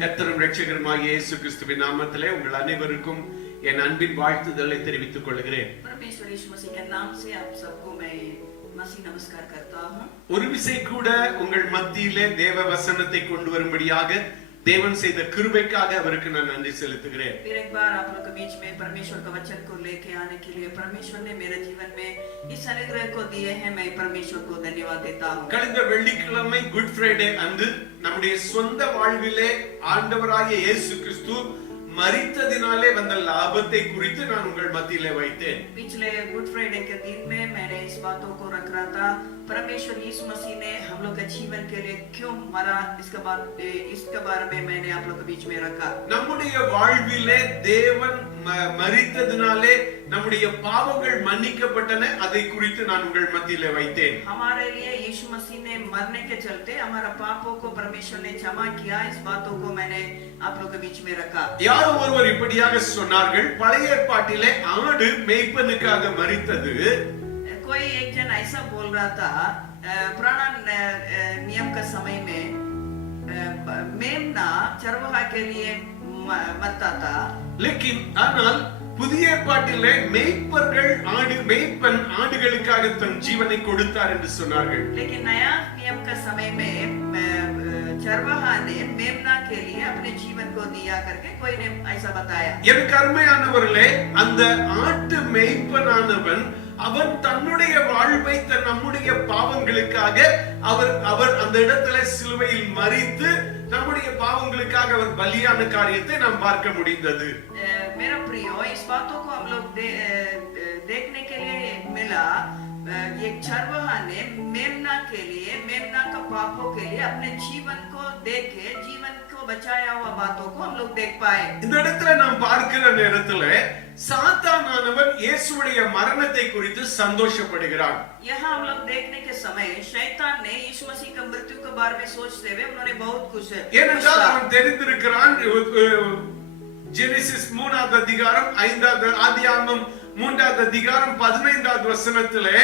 கர்த்தரும் இரட்சகருமாகிய இயேசு கிறிஸ்துவின் நாமத்திலே உங்கள் அனைவருக்கும் என் அன்பின் வாழ்த்துதலை தெரிவித்துக் கொள்கிறேன். परमेश्वर यीशु मसीह के नाम से आप सबको मैं मसीह नमस्कार करता हूं. ஒரு விசை கூட உங்கள் மத்தியிலே தேவ வசனத்தை கொண்டு வரும்படியாக தேவன் செய்த கிருபைக்காக அவருக்கு நான் நன்றி செலுத்துகிறேன். फिर एक बार आप लोग के बीच में परमेश्वर का वचन को लेके आने के लिए परमेश्वर ने मेरे जीवन में इस अनुग्रह को दिए हैं. मैं परमेश्वर को धन्यवाद देता हूं. கடந்த வெள்ளிக்கிழமை குட் ஃப்ரைடே அன்று நம்முடைய சொந்த வாழ்விலே ஆண்டவராகிய இயேசு கிறிஸ்து மரித்ததினாலே வந்த லாபத்தை குறித்து நான் உங்கள் மத்தியிலே வைத்தேன். पिछले गुड फ्राइडे के दिन में मैंने इस बातों को रख रहा था. परमेश्वर यीशु मसीह ने हम लोग के जीवन के लिए क्यों मरा, इसके बारे में मैंने आप लोग के बीच में रखा. நம்முடைய வாழ்விலே தேவன் மரித்ததினாலே நம்முடைய பாவங்கள் மன்னிக்கப்பட்டன, அதை குறித்து நான் உங்கள் மத்தியிலே வைத்தேன். हमारे लिए यीशु मसीह ने मरने के चलते हमारा पापों को परमेश्वर ने क्षमा किया. इस बातों को मैंने आप लोग के बीच में रखा. யாரோ ஒருவர் இப்படியாக சொன்னார்கள், பழைய ஏற்பாட்டிலே ஆடு மேய்ப்பனுக்காக மரித்தது. कोई एक जन ऐसा बोल रहा था, पुराना नियम का समय में मेमना चरवाहा के लिए मरता था. लेकिन ஆனால் புதிய ஏற்பாட்டிலே மேய்ப்பர்கள் மேய்ப்பன் ஆடுகளுக்காக தன் ஜீவனை கொடுத்தார் என்று சொன்னார்கள். लेकिन नया नियम का समय में चरवाहा ने मेमना के लिए अपने जीवन को दिया करके कोई ने ऐसा बताया. எனக்கு அருமையானவர்களே, அந்த ஆட்டு மேய்ப்பனானவன் அவன் தன்னுடைய வாழ்வை நம்முடைய பாவங்களுக்காக அவர் அந்த இடத்துல சிலுவையில் மரித்து நம்முடைய பாவங்களுக்காக அவர் பலியான காரியத்தை நாம் பார்க்க முடிந்தது. मेरा प्रियो, इस बातों को हम लोग देखने के लिए मिला. एक चरवाहा ने मेमना का पापों के लिए अपने जीवन को देके जीवन को बचाया हुआ बातों को हम लोग देख पाए. இந்த இடத்துல நாம் பார்க்கிற நேரத்துல சாத்தானானவன் இயேசுவுடைய மரணத்தை குறித்து சந்தோஷப்படுகிறான். यहाँ हम लोग देखने के समय शैतान ने यीशु मसीह की मृत्यु के बारे में सोचते हुए उन्होंने बहुत खुश है. ஏனென்றால் அவன் தெரிந்திருக்கிறான், ஜெனசிஸ் 3வது அதிகாரம் 5வது ஆதியாகமம் 3வது அதிகாரம் 15வது வசனத்திலே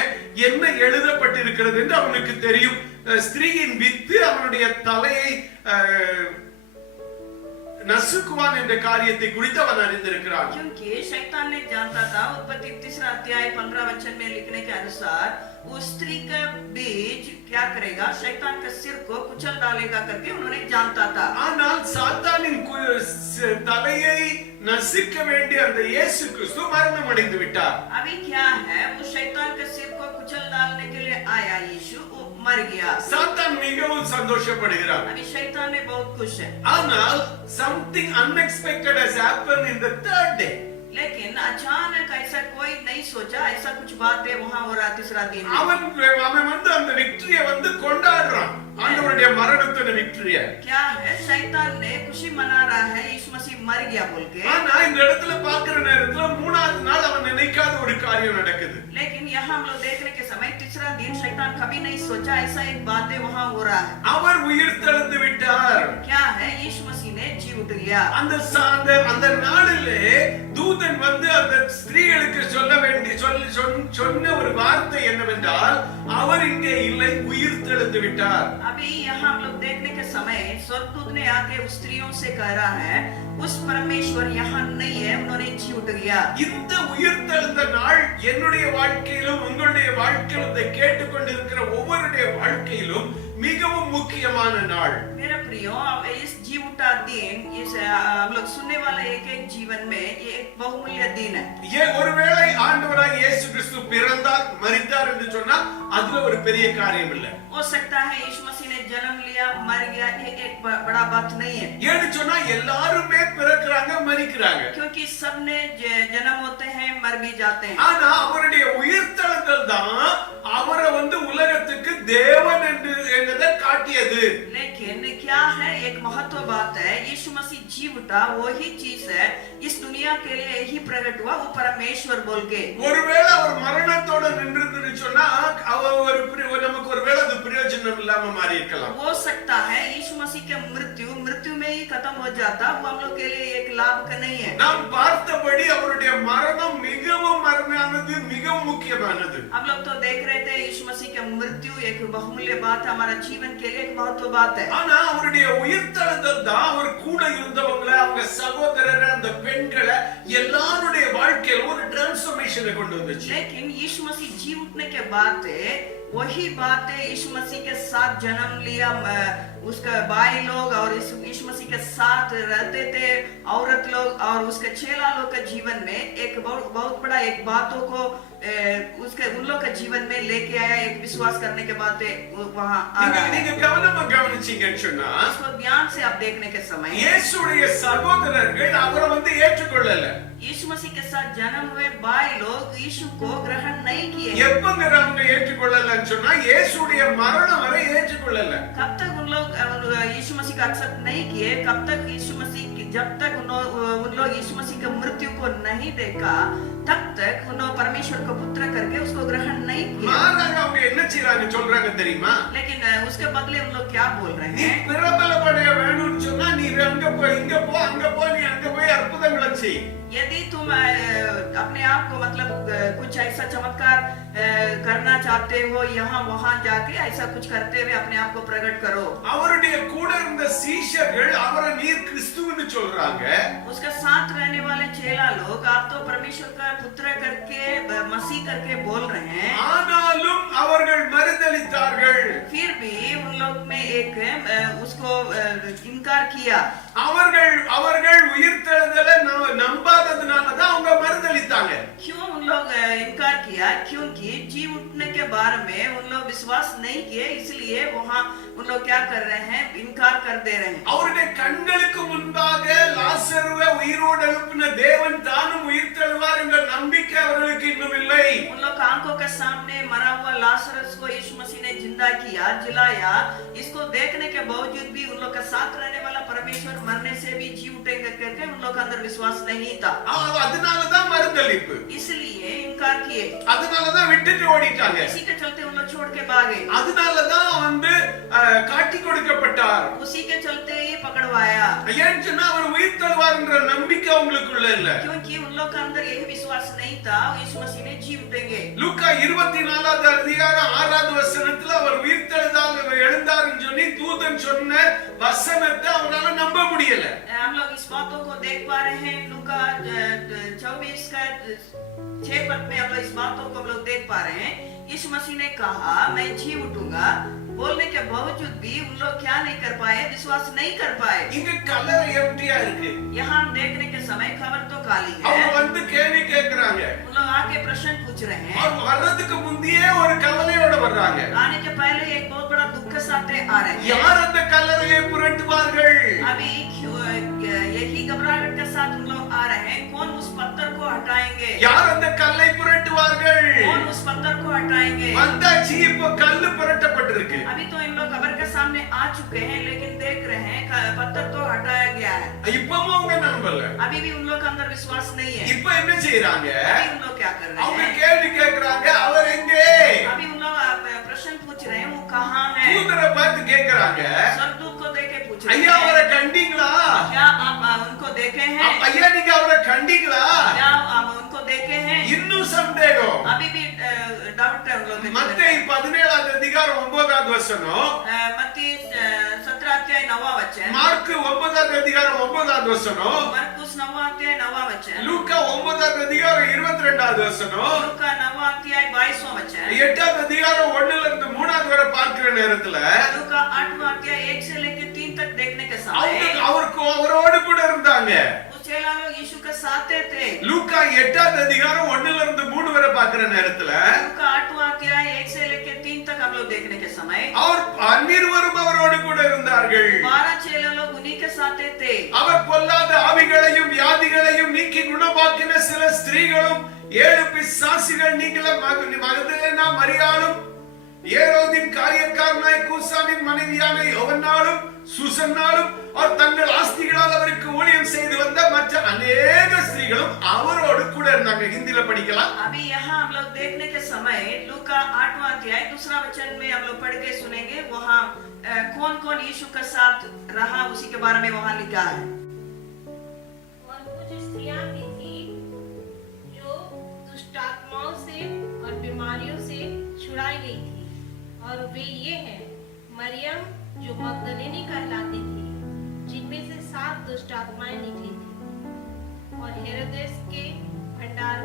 என்ன எழுதப்பட்டிருக்கிறது என்று அவனுக்கு தெரியும். ஸ்திரீயின் வித்து அவனுடைய தலையை நசுக்குவான் என்ற காரியத்தை குறித்து அவன் அறிந்திருக்கிறான். क्योंकि शैतान ने जानता था, उत्पत्ति 3 अध्याय 15 वचन में लिखने के अनुसार उस स्त्री का बीज क्या करेगा, शैतान के सिर को कुचल डालेगा करके उन्होंने जानता था. ஆனால் சாத்தானின் தலையை நசுக்க வேண்டிய அந்த இயேசு கிறிஸ்து மரணம் அடைந்து விட்டார். अभी क्या है, उस शैतान के सिर को कुचल डालने के लिए आया यीशु, मर गया. சாத்தான் மிகவும் சந்தோஷப்படுகிறார். अभी शैतान ने बहुत खुश है. ஆனால் something unexpected has happened in the third day. लेकिन अचानक ऐसा कोई नहीं सोचा, ऐसा कुछ बात है वहां हो रहा तीसरा दिन. அவன் வந்து அந்த விக்டரியை வந்து கொண்டாடுறான், ஆண்டவருடைய மரணத்தின் விக்டரியை. क्या है, शैतान ने खुशी मना रहा है यीशु मसीह मर गया बोल के. ஆனா இந்த இடத்துல பார்க்கிற நேரத்துல 3வது நாள் அவன் நினைக்காத ஒரு காரியம் நடக்குது. लेकिन यहाँ हम लोग देखने के समय तीसरा दिन शैतान कभी नहीं सोचा ऐसा एक बात है वहां हो रहा है. அவர் உயிர் தெழுந்து விட்டார். क्या है, यीशु मसीह ने जी उठ गया. அந்த நாளிலே தூதன் வந்து அந்த ஸ்திரீகளுக்கு சொன்ன ஒரு வார்த்தை என்னவென்றால், அவர் இங்கே இல்லை, உயிர் தெழுந்து விட்டார். अभी यहाँ हम लोग देखने के समय स्वर्गदूत ने आके उस स्त्रियों से कह रहा है, उस परमेश्वर यहाँ नहीं है, उन्होंने जी उठ गया. இந்த உயிர் தெழுந்த நாள் என்னுடைய வாழ்க்கையிலும் உங்களுடைய வாழ்க்கையிலும் இதை கேட்டுக்கொண்டிருக்கிற ஒவ்வொருடைய வாழ்க்கையிலும் மிகவும் முக்கியமான நாள். मेरा प्रियो, इस जी उठा दिन इस हम लोग सुनने वाले एक जीवन में ये एक बहुमूल्य दिन है. ये ஒருவேளை ஆண்டவராகிய இயேசு கிறிஸ்து பிறந்தார் மரித்தார் என்று சொன்னா அதுல ஒரு பெரிய காரியம் இல்ல. हो सकता है यीशु मसीह ने जन्म लिया मर गया, ये एक बड़ा बात नहीं है. ஏன்னு சொன்னா எல்லாருமே பிறக்குறாங்க மரிக்கிறாங்க. क्योंकि सब ने जन्म होते हैं मर भी जाते हैं. ஆனா அவருடைய உயிர்த்தெழுதல் தான் அவரை வந்து உலகத்துக்கு தேவன் என்றதை காட்டியது. लेकिन क्या है, एक महत्व बात है, यीशु मसीह जी उठा वही चीज है इस दुनिया के लिए यही प्रकट हुआ, वो परमेश्वर बोल के. ஒருவேளை அவர் மரணத்தோட நின்றுன்னு சொன்னா நமக்கு ஒருவேளை அது பிரயோஜனம் பிரயோஜனம் இல்லாம மாறி இருக்கலாம். हो सकता है यीशु मसीह के मृत्यु में ही खत्म हो जाता, वो हम लोग के लिए एक लाभ का नहीं है। நாம் பார்த்தபடி அவருடைய மரணம் மிகவும் அருமையானது, மிகவும் முக்கியமானது. हम लोग तो देख रहे थे यीशु मसीह की मृत्यु एक बहुमूल्य बात है, हमारा जीवन के लिए एक महत्वपूर्ण बात है। ஆனா அவருடைய உயிர்த்தெழுதல் தான் அவர் கூட இருந்தவங்கள, அவங்க சகோதரரை, அந்த பெண்களை எல்லாருடைய வாழ்க்கையில ஒரு டிரான்ஸ்ஃபர்மேஷனை கொண்டு வந்துச்சு. लेकिन यीशु मसीह जी उठने के बाद वही बात है, यीशु मसीह के साथ जन्म लिया, उसका भाई लोग और यीशु मसीह के साथ रहते थे औरत लोग और उसके चेला लोग के जीवन में एक बहुत बड़ा एक बातों को उसके उन लोग के जीवन में लेके आया। एक विश्वास करने के बाद वहां நீங்க கவனமா கவனிச்சீங்கன்னு சொன்னா, इसको ध्यान से आप देखने के समय இயேசுடைய சகோதரர்கள் அவரை வந்து ஏற்றுக்கொள்ளல. यीशु मसीह के साथ जन्म हुए भाई लोग यीशु को ग्रहण नहीं किए। எப்பங்க அவங்க ஏற்றுக்கொள்ளலன்னு சொன்னா, இயேசுடைய மரணம் வரை ஏற்றுக்கொள்ளல. कब तक उन लोग यीशु मसीह का एक्सेप्ट नहीं किए? कब तक यीशु मसीह जब तक उन लोग यीशु मसीह की मृत्यु को नहीं देखा, तब तक उन्होंने परमेश्वर को पुत्र करके उसको ग्रहण नहीं किया। மாறாக அவங்க என்ன செய்றாங்க சொல்றாங்க தெரியுமா? लेकिन उसके बदले उन लोग क्या बोल रहे நீ हैं? பிரபலப்படைய வேணும்னு சொன்னா நீ அங்க போ, இங்க போ, அங்க போ, நீ அங்க போய் அற்புதங்களை செய். यदि तुम अपने आप को मतलब कुछ ऐसा चमत्कार करना चाहते हो, यहाँ वहां जाके ऐसा कुछ करते हुए अपने आप को प्रकट करो। அவருடைய கூட இருந்த சீஷர்கள் அவரை நீர் கிறிஸ்துன்னு சொல்றாங்க. उसके साथ रहने वाले चेला लोग आप तो परमेश्वर का पुत्र करके मसीह करके बोल रहे हैं, ஆனாலும் அவர்கள் மறுதலித்தார்கள். फिर भी उन लोग में एक उसको इनकार किया। அவர்கள் உயிர்த்தெழுதலை நம்பாததுனால தான் அவங்க மறுதலித்தாங்க. क्यों उन लोग इनकार किया? क्योंकि जी उठने के बारे में उन लोग विश्वास नहीं किए, इसलिए वहां उन लोग क्या कर रहे हैं? इनकार कर दे रहे हैं। அவருடைய கண்களுக்கு முன்பாக லாசருவை உயிரோடு எழுப்பின தேவன் தானும் உயிர்த்தெழுவார் என்ற நம்பிக்கை அவர்களுக்கு இன்னும் இல்லை. उन लोग आंखों के सामने मरा हुआ लाजरस को यीशु मसीह ने जिंदा किया, जिलाया, इसको देखने के बावजूद भी उन लोग के साथ रहने वाला परमेश्वर मरने से भी जी उठेंगे करके उन लोग के अंदर विश्वास नहीं था। அதனால தான் மறுதலிப்பு, इसलिए इनकार किए, அதனால தான் விட்டுட்டு ஓடிட்டாங்க. इसी के चलते उन लोग छोड़ के भागे, அதனால தான் வந்து காட்டி கொடுக்கப்பட்டார். उसी के चलते ही पकड़वाया। ஏன்னு சொன்னா அவர் உயிர்த்தெழுவார் என்ற நம்பிக்கை அவங்களுக்குள்ள இல்ல. क्योंकि उन लोग के अंदर यही विश्वास नहीं था यीशु मसीह ने जी उठेंगे। லூக்கா 24வது அதிகாரம் 6வது வசனத்துல அவர் எழுந்தார்னு சொல்லி தூதன் சொன்ன வசனத்தை அவரால நம்ப முடியல. हम लोग इस बातों को देख पा रहे हैं, लूका 24 का 6 पद में हम लोग इस बातों को हम लोग देख पा रहे हैं। यीशु मसीह ने कहा मैं जी उठूंगा बोलने के बावजूद भी उन लोग क्या नहीं कर पाए? विश्वास नहीं कर पाए। இங்க கல்லறை எம்ப்டியா இருக்கு. यहाँ हम देखने के समय खबर तो खाली है। அவங்க வந்து கேள்வி கேக்குறாங்க. उन लोग आके प्रश्न पूछ रहे हैं। और வர்றதுக்கு முந்தியே ஒரு கவலையோட வர்றாங்க. आने के पहले एक बहुत बड़ा दुख के साथ आ रहे हैं। யார் அந்த கல்லறையை புரட்டுவார்கள்? अभी यही घबराहट के साथ उन लोग आ रहे हैं। कौन उस पत्थर को हटाएंगे? யார் அந்த கல்லை புரட்டுவார்கள்? कौन उस पत्थर को हटाएंगे? வந்தாச்சு, இப்ப கல்லு புரட்டப்பட்டிருக்கு. अभी तो इन लोग खबर के सामने आ चुके हैं, लेकिन देख रहे हैं पत्थर तो हटाया गया है। இப்பவும் அவங்க நம்பல. अभी भी उन लोग के अंदर विश्वास नहीं है। இப்ப என்ன செய்றாங்க? अभी उन लोग क्या कर रहे அவங்க हैं? கேள்வி கேக்குறாங்க, அவர் எங்கே? अभी उन लोग प्रश्न पूछ रहे हैं, वो कहाँ है? தூதரை பார்த்து கேக்குறாங்க, स्वर्गदूत को देख के पूछ रहे ஐயா हैं, அவரை கண்டீங்களா? क्या आप उनको देखे हैं? ஐயா நீங்க அவரை கண்டீங்களா? क्या आप उनको देखे हैं? இன்னும் சந்தேகம். अभी भी डाउट है उन लोग के अंदर। மத்தேயு 17வது அதிகாரம் 9வது வசனம், मत्ती 17 अध्याय 9वां वचन, மார்க் 9வது அதிகாரம் 9வது வசனம், मरकुस 9वां अध्याय 9वां वचन, லூக்கா 9வது அதிகாரம் 22வது வசனம், लूका 9वां अध्याय 22वां वचन, 8வது அதிகாரம் 1ல இருந்து 3வது வரை பார்க்கிற நேரத்துல लूका 8वां अध्याय 1 से लेकर 3 तक देखने के समय அவரோடு கூட இருந்தாங்க. उस चेला लोग यीशु के साथ थे। லூக்கா 8வது அதிகாரம் 1ல இருந்து 3 வரை பார்க்கிற நேரத்துல लूका 8वां अध्याय 1 से लेकर 3 तक हम लोग देखने के समय அவர் அந்நியரும் அவரோடு கூட இருந்தார்கள். 12 चेला लोग उन्हीं के साथ थे। அவர் பொல்லாத ஆவிகளையும் வியாதிகளையும் நீக்கி குணமாக்கின சில ஸ்திரீகளும் 7 பிசாசுகள் நீங்கள மகதலேனா மரியாளும் ஏரோதின் காரியக்காரனாய் கூசாவின் போத்திபாரின் மனைவியான யொவன்னாலும் சூசன்னாலும் அவர் தங்கள் ஆஸ்திகளால் அவருக்கு ஊழியம் செய்து வந்த மற்ற अनेक ஸ்திரீகளும் அவரோடு கூட இருந்தாங்க. हिंदी में படிக்கலாம். अभी यहाँ हम लोग देखने के समय लूका 8वां अध्याय दूसरा वचन में हम लोग पढ़ के सुनेंगे, वहाँ कौन-कौन यीशु के साथ रहा उसी के बारे में वहाँ लिखा है। और कुछ स्त्रियां भी थी जो दुष्ट आत्माओं से और बीमारियों से छुड़ाई गई थी, और वे ये हैं मरियम जो मगदलिनी कहलाती थी, जिनमें से 7 दुष्ट आत्माएं निकली थी, और हेरोदेस के भंडार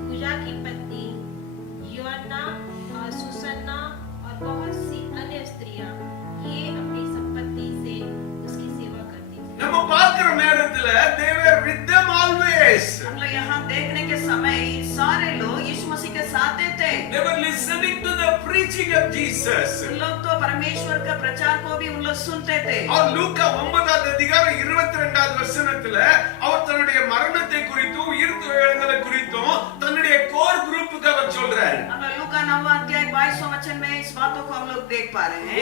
खुजा की पत्नी योअन्ना और सुसन्ना और बहुत सी अन्य स्त्रियां, ये अपनी संपत्ति से उसकी सेवा करती थी। நம்ம பார்க்கிற நேரத்துல they were with them always. हम लोग यहाँ देखने के समय सारे लोग यीशु मसीह के साथ थे। They were listening to the preaching of Jesus. उन लोग तो परमेश्वर का प्रचार को भी उन लोग सुनते थे। और லூக்கா 9வது அதிகாரம் 22வது வசனத்துல அவர் தன்னுடைய மரணத்தை குறித்தும் உயிர்த்தெழுதலை குறித்தும் தன்னுடைய கோர் குரூப்புக்கு அவர் சொல்றார். हम लोग लूका 9वां अध्याय 22वां वचन में इस बातों को हम लोग देख पा रहे हैं।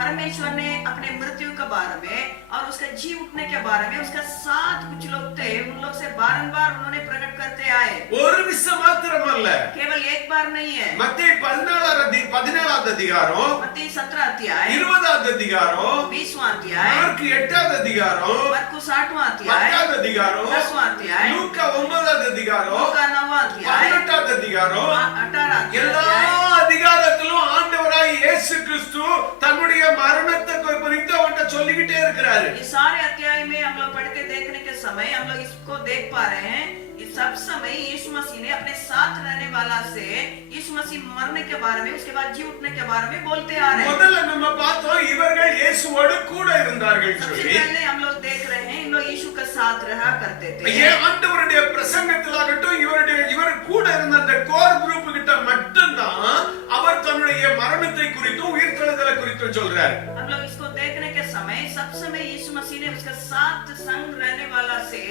परमेश्वर ने अपने मृत्यु के बारे में और उसके जी उठने के बारे में उसके साथ कुछ लोग थे, उन लोग से बारंबार उन्होंने प्रकट करते आए। ஒரு விஷயம் மாத்திரமல்ல, केवल एक बार नहीं है। மத்தேயு 17வது அதிகாரம், मत्ती 17 अध्याय, 20வது அதிகாரம், 20वां अध्याय, மார்க் 8வது அதிகாரம், मरकुस 8वां अध्याय, 10வது அதிகாரம், 10वां अध्याय, லூக்கா 9வது அதிகாரம், लूका 9वां अध्याय, 18வது அதிகாரம், 18 எல்லா अध्याय, அதிகாரத்திலும் ஆண்டவராய் இயேசு கிறிஸ்து தன்னுடைய மரணத்தை குறித்து அவன்கிட்ட சொல்லிக்கிட்டே இருக்கிறாரு. इस सारे अध्याय में हम लोग पढ़ के देखने के समय हम लोग इसको देख पा रहे हैं। इस सब समय यीशु मसीह ने अपने साथ रहने वाला से यीशु मसीह मरने के बारे में, उसके बाद जी उठने के बारे में बोलते आ रहे हैं। முதல்ல நம்ம பார்த்தோம் இவர்கள் இயேசுவோடு கூட இருந்தார்கள் सबसे சொல்லி. पहले हम लोग देख रहे हैं इन लोग यीशु के साथ रहा करते थे। ஆண்டவருடைய பிரசங்கத்திலாகட்டும் இவர் கூட இருந்த அந்த கோர் குரூப் கிட்ட மட்டும்தான் அவர் தன்னுடைய மரணத்தை குறித்தும் உயிர்த்தெழுதலை குறித்தும் சொல்றார். हम लोग इसको देखने के समय सब समय यीशु मसीह ने उसके साथ संग रहने वाला से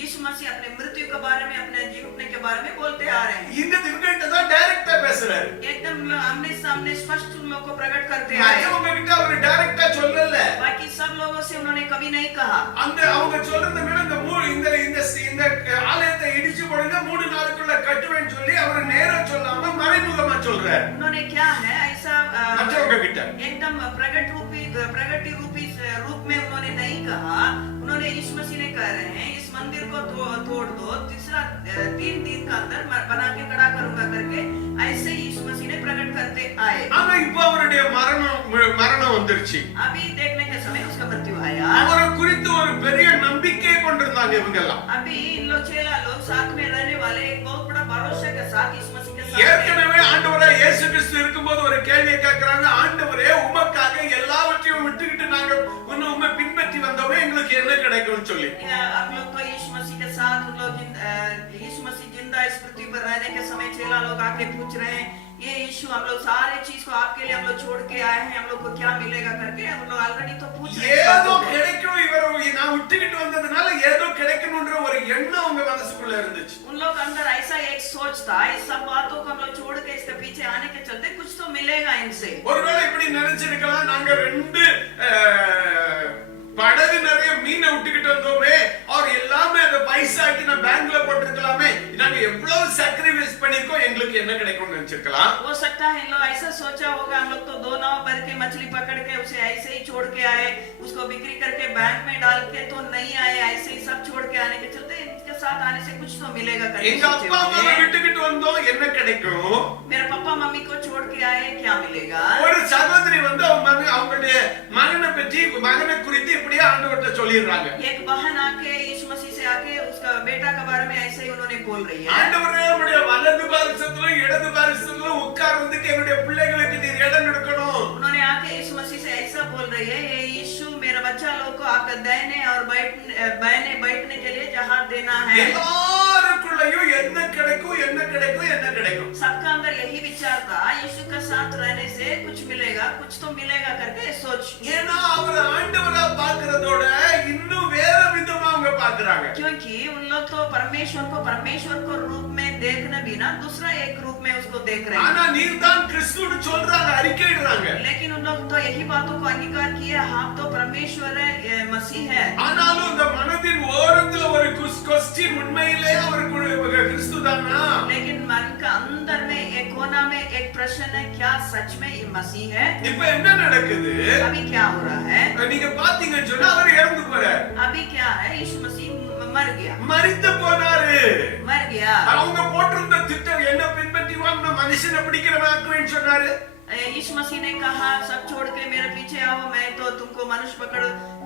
यीशु मसीह अपने मृत्यु के बारे में, अपने जी उठने के बारे में बोलते आ रहे हैं। இங்க இவங்கிட்ட தான் டைரக்டா பேசுறாரு. एकदम आमने सामने स्पष्ट उन लोग को प्रकट करते आए। மற்றவங்க கிட்ட அவர் டைரக்டா சொல்லல. बाकी सब लोगों से उन्होंने कभी नहीं कहा। அந்த அவங்க சொல்றது என்னன்னா இந்த ஆலயத்தை இடிச்சு போடுங்க 3 நாளுக்குள்ள கட்டுவேன்னு சொல்லி அவர் நேரா சொல்லாம மறைமுகமா சொல்றாரு. उन्होंने क्या है ऐसा மற்றவங்க கிட்ட एकदम प्रगति रूपी रूप में उन्होंने नहीं कहा। उन्होंने यीशु मसीह ने कह रहे हैं इस मंदिर को तोड़ दो, तीसरा 3 दिन का अंदर बना के खड़ा करूंगा करके ऐसे ही यीशु मसीह ने प्रकट करते आए। ஆனா இப்போ அவருடைய மரணம் வந்துருச்சு. अभी देखने के समय उसका मृत्यु आया। அவரை குறித்து ஒரு பெரிய நம்பிக்கை கொண்டிருந்தாங்க இவங்க எல்லாம். अभी इन लोग 6 लोग साथ में रहने वाले एक बहुत बड़ा भरोसा के साथ यीशु मसीह के साथ ஏற்கனவே ஆண்டவரே இயேசு கிறிஸ்து இருக்கும்போது ஒரு கேள்வியை கேட்கறாங்க, ஆண்டவரே உமக்காக எல்லாவற்றையும் விட்டுக்கிட்டு நாங்க உம்மை பின்பற்றி வந்தோமே, எங்களுக்கு என்ன கிடைக்கும்னு சொல்லி. आप लोग तो यीशु मसीह के साथ उन लोग यीशु मसीह जिंदा इस पृथ्वी पर रहने के समय 6 लोग आके पूछ रहे हैं, ये यीशु हम लोग सारे चीज को आपके लिए हम लोग छोड़ के आए हैं, हम लोग को क्या मिलेगा करके हम लोग ऑलरेडी तो पूछ रहे हैं। ஏதோ கிடைக்கும், இவரை நான் விட்டுக்கிட்டு வந்ததுனால ஏதோ கிடைக்கணும்ன்ற ஒரு எண்ணம் அவங்க மனசுக்குள்ள இருந்துச்சு. उन लोग अंदर ऐसा एक सोच था, इस सब बातों को हम लोग छोड़ के इसके पीछे आने के चलते कुछ तो मिलेगा इनसे। ஒருவேளை இப்படி நினைச்சிருக்கலாம், நாங்க 2 படகு நிறைய மீனை விட்டுக்கிட்டு வந்தோமே, और எல்லாமே அந்த பைசாக்கு நான் பேங்க்ல போட்டுருக்கலாமே, நாங்க எவ்வளவு sacrifice பண்ணிருக்கோம், எங்களுக்கு என்ன கிடைக்கும்னு நினைச்சிருக்கலாம். हो सकता है इन लोग ऐसा सोचा होगा, हम लोग तो 2 नाव भर के मछली पकड़ के उसे ऐसे ही छोड़ के आए, उसको बिक्री करके बैंक में डाल के तो नहीं आए, ऐसे ही सब छोड़ के आने के चलते इनके साथ आने से कुछ तो मिलेगा करके எங்க அப்பா அம்மா விட்டுக்கிட்டு வந்தோம், என்ன கிடைக்கும்? मेरे पापा मम्मी को छोड़ के आए, क्या मिलेगा? ஒரு சகோதரி வந்து அவங்களுடைய மகனை குறித்து இப்படியே ஆண்டவர்ட்ட சொல்லிடுறாங்க. एक बहन आके यीशु मसीह से आके उसका बेटा के बारे में ऐसे ही उन्होंने बोल रही है, ஆண்டவரே உம்முடைய வலது பாரிசத்திலும் இடது பாரிசத்திலும் உட்கார்ந்துக்கு என்னுடைய பிள்ளைகளுக்கு நீர் இடம் கொடுக்கணும். उन्होंने आके यीशु मसीह से ऐसा बोल रही है, ये यीशु मेरा बच्चा लोग को आपका दाहिने और बैठने के लिए जगह देना है। எல்லாருக்குள்ளேயும் என்ன கிடைக்கும். सबका अंदर यही विचार था, यीशु के साथ रहने से कुछ मिलेगा, कुछ तो मिलेगा करके सोच। ஏன்னா அவர் ஆண்டவரா பார்க்கிறதோட இன்னும் வேற விதமா அவங்க பார்க்கறாங்க. क्योंकि उन लोग तो परमेश्वर को रूप में देखने बिना दूसरा एक रूप में उसको देख रहे हैं। ஆனா நீர்தான் கிறிஸ்துன்னு சொல்றாங்க, அறிக்கையிடுறாங்க. लेकिन उन लोग तो यही बातों को अंगीकार किए, हाँ तो परमेश्वर है, ये मसीह है। ஆனாலும் இந்த மனதின் ஓரத்துல ஒரு क्वेश्चन உண்மையிலே அவர் கிறிஸ்துதானா? लेकिन मन का अंदर में एक कोना में एक प्रश्न है, क्या सच में ये मसीह है? இப்ப என்ன நடக்குது? अभी क्या हो रहा है? நீங்க பாத்தீங்கன்னு சொன்னா அவர் இறந்து போறார். अभी क्या है? यीशु मसीह मर गया, மரித்து போனாரு. मर गया। அவங்க போட்டிருந்த திட்டம் என்ன பின்பற்றி வாங்க மனுஷனை பிடிக்கிறவனாக்குவேன்னு சொன்னாரு. यीशु मसीह ने कहा सब छोड़ के मेरे पीछे आओ, मैं तो तुमको मनुष्य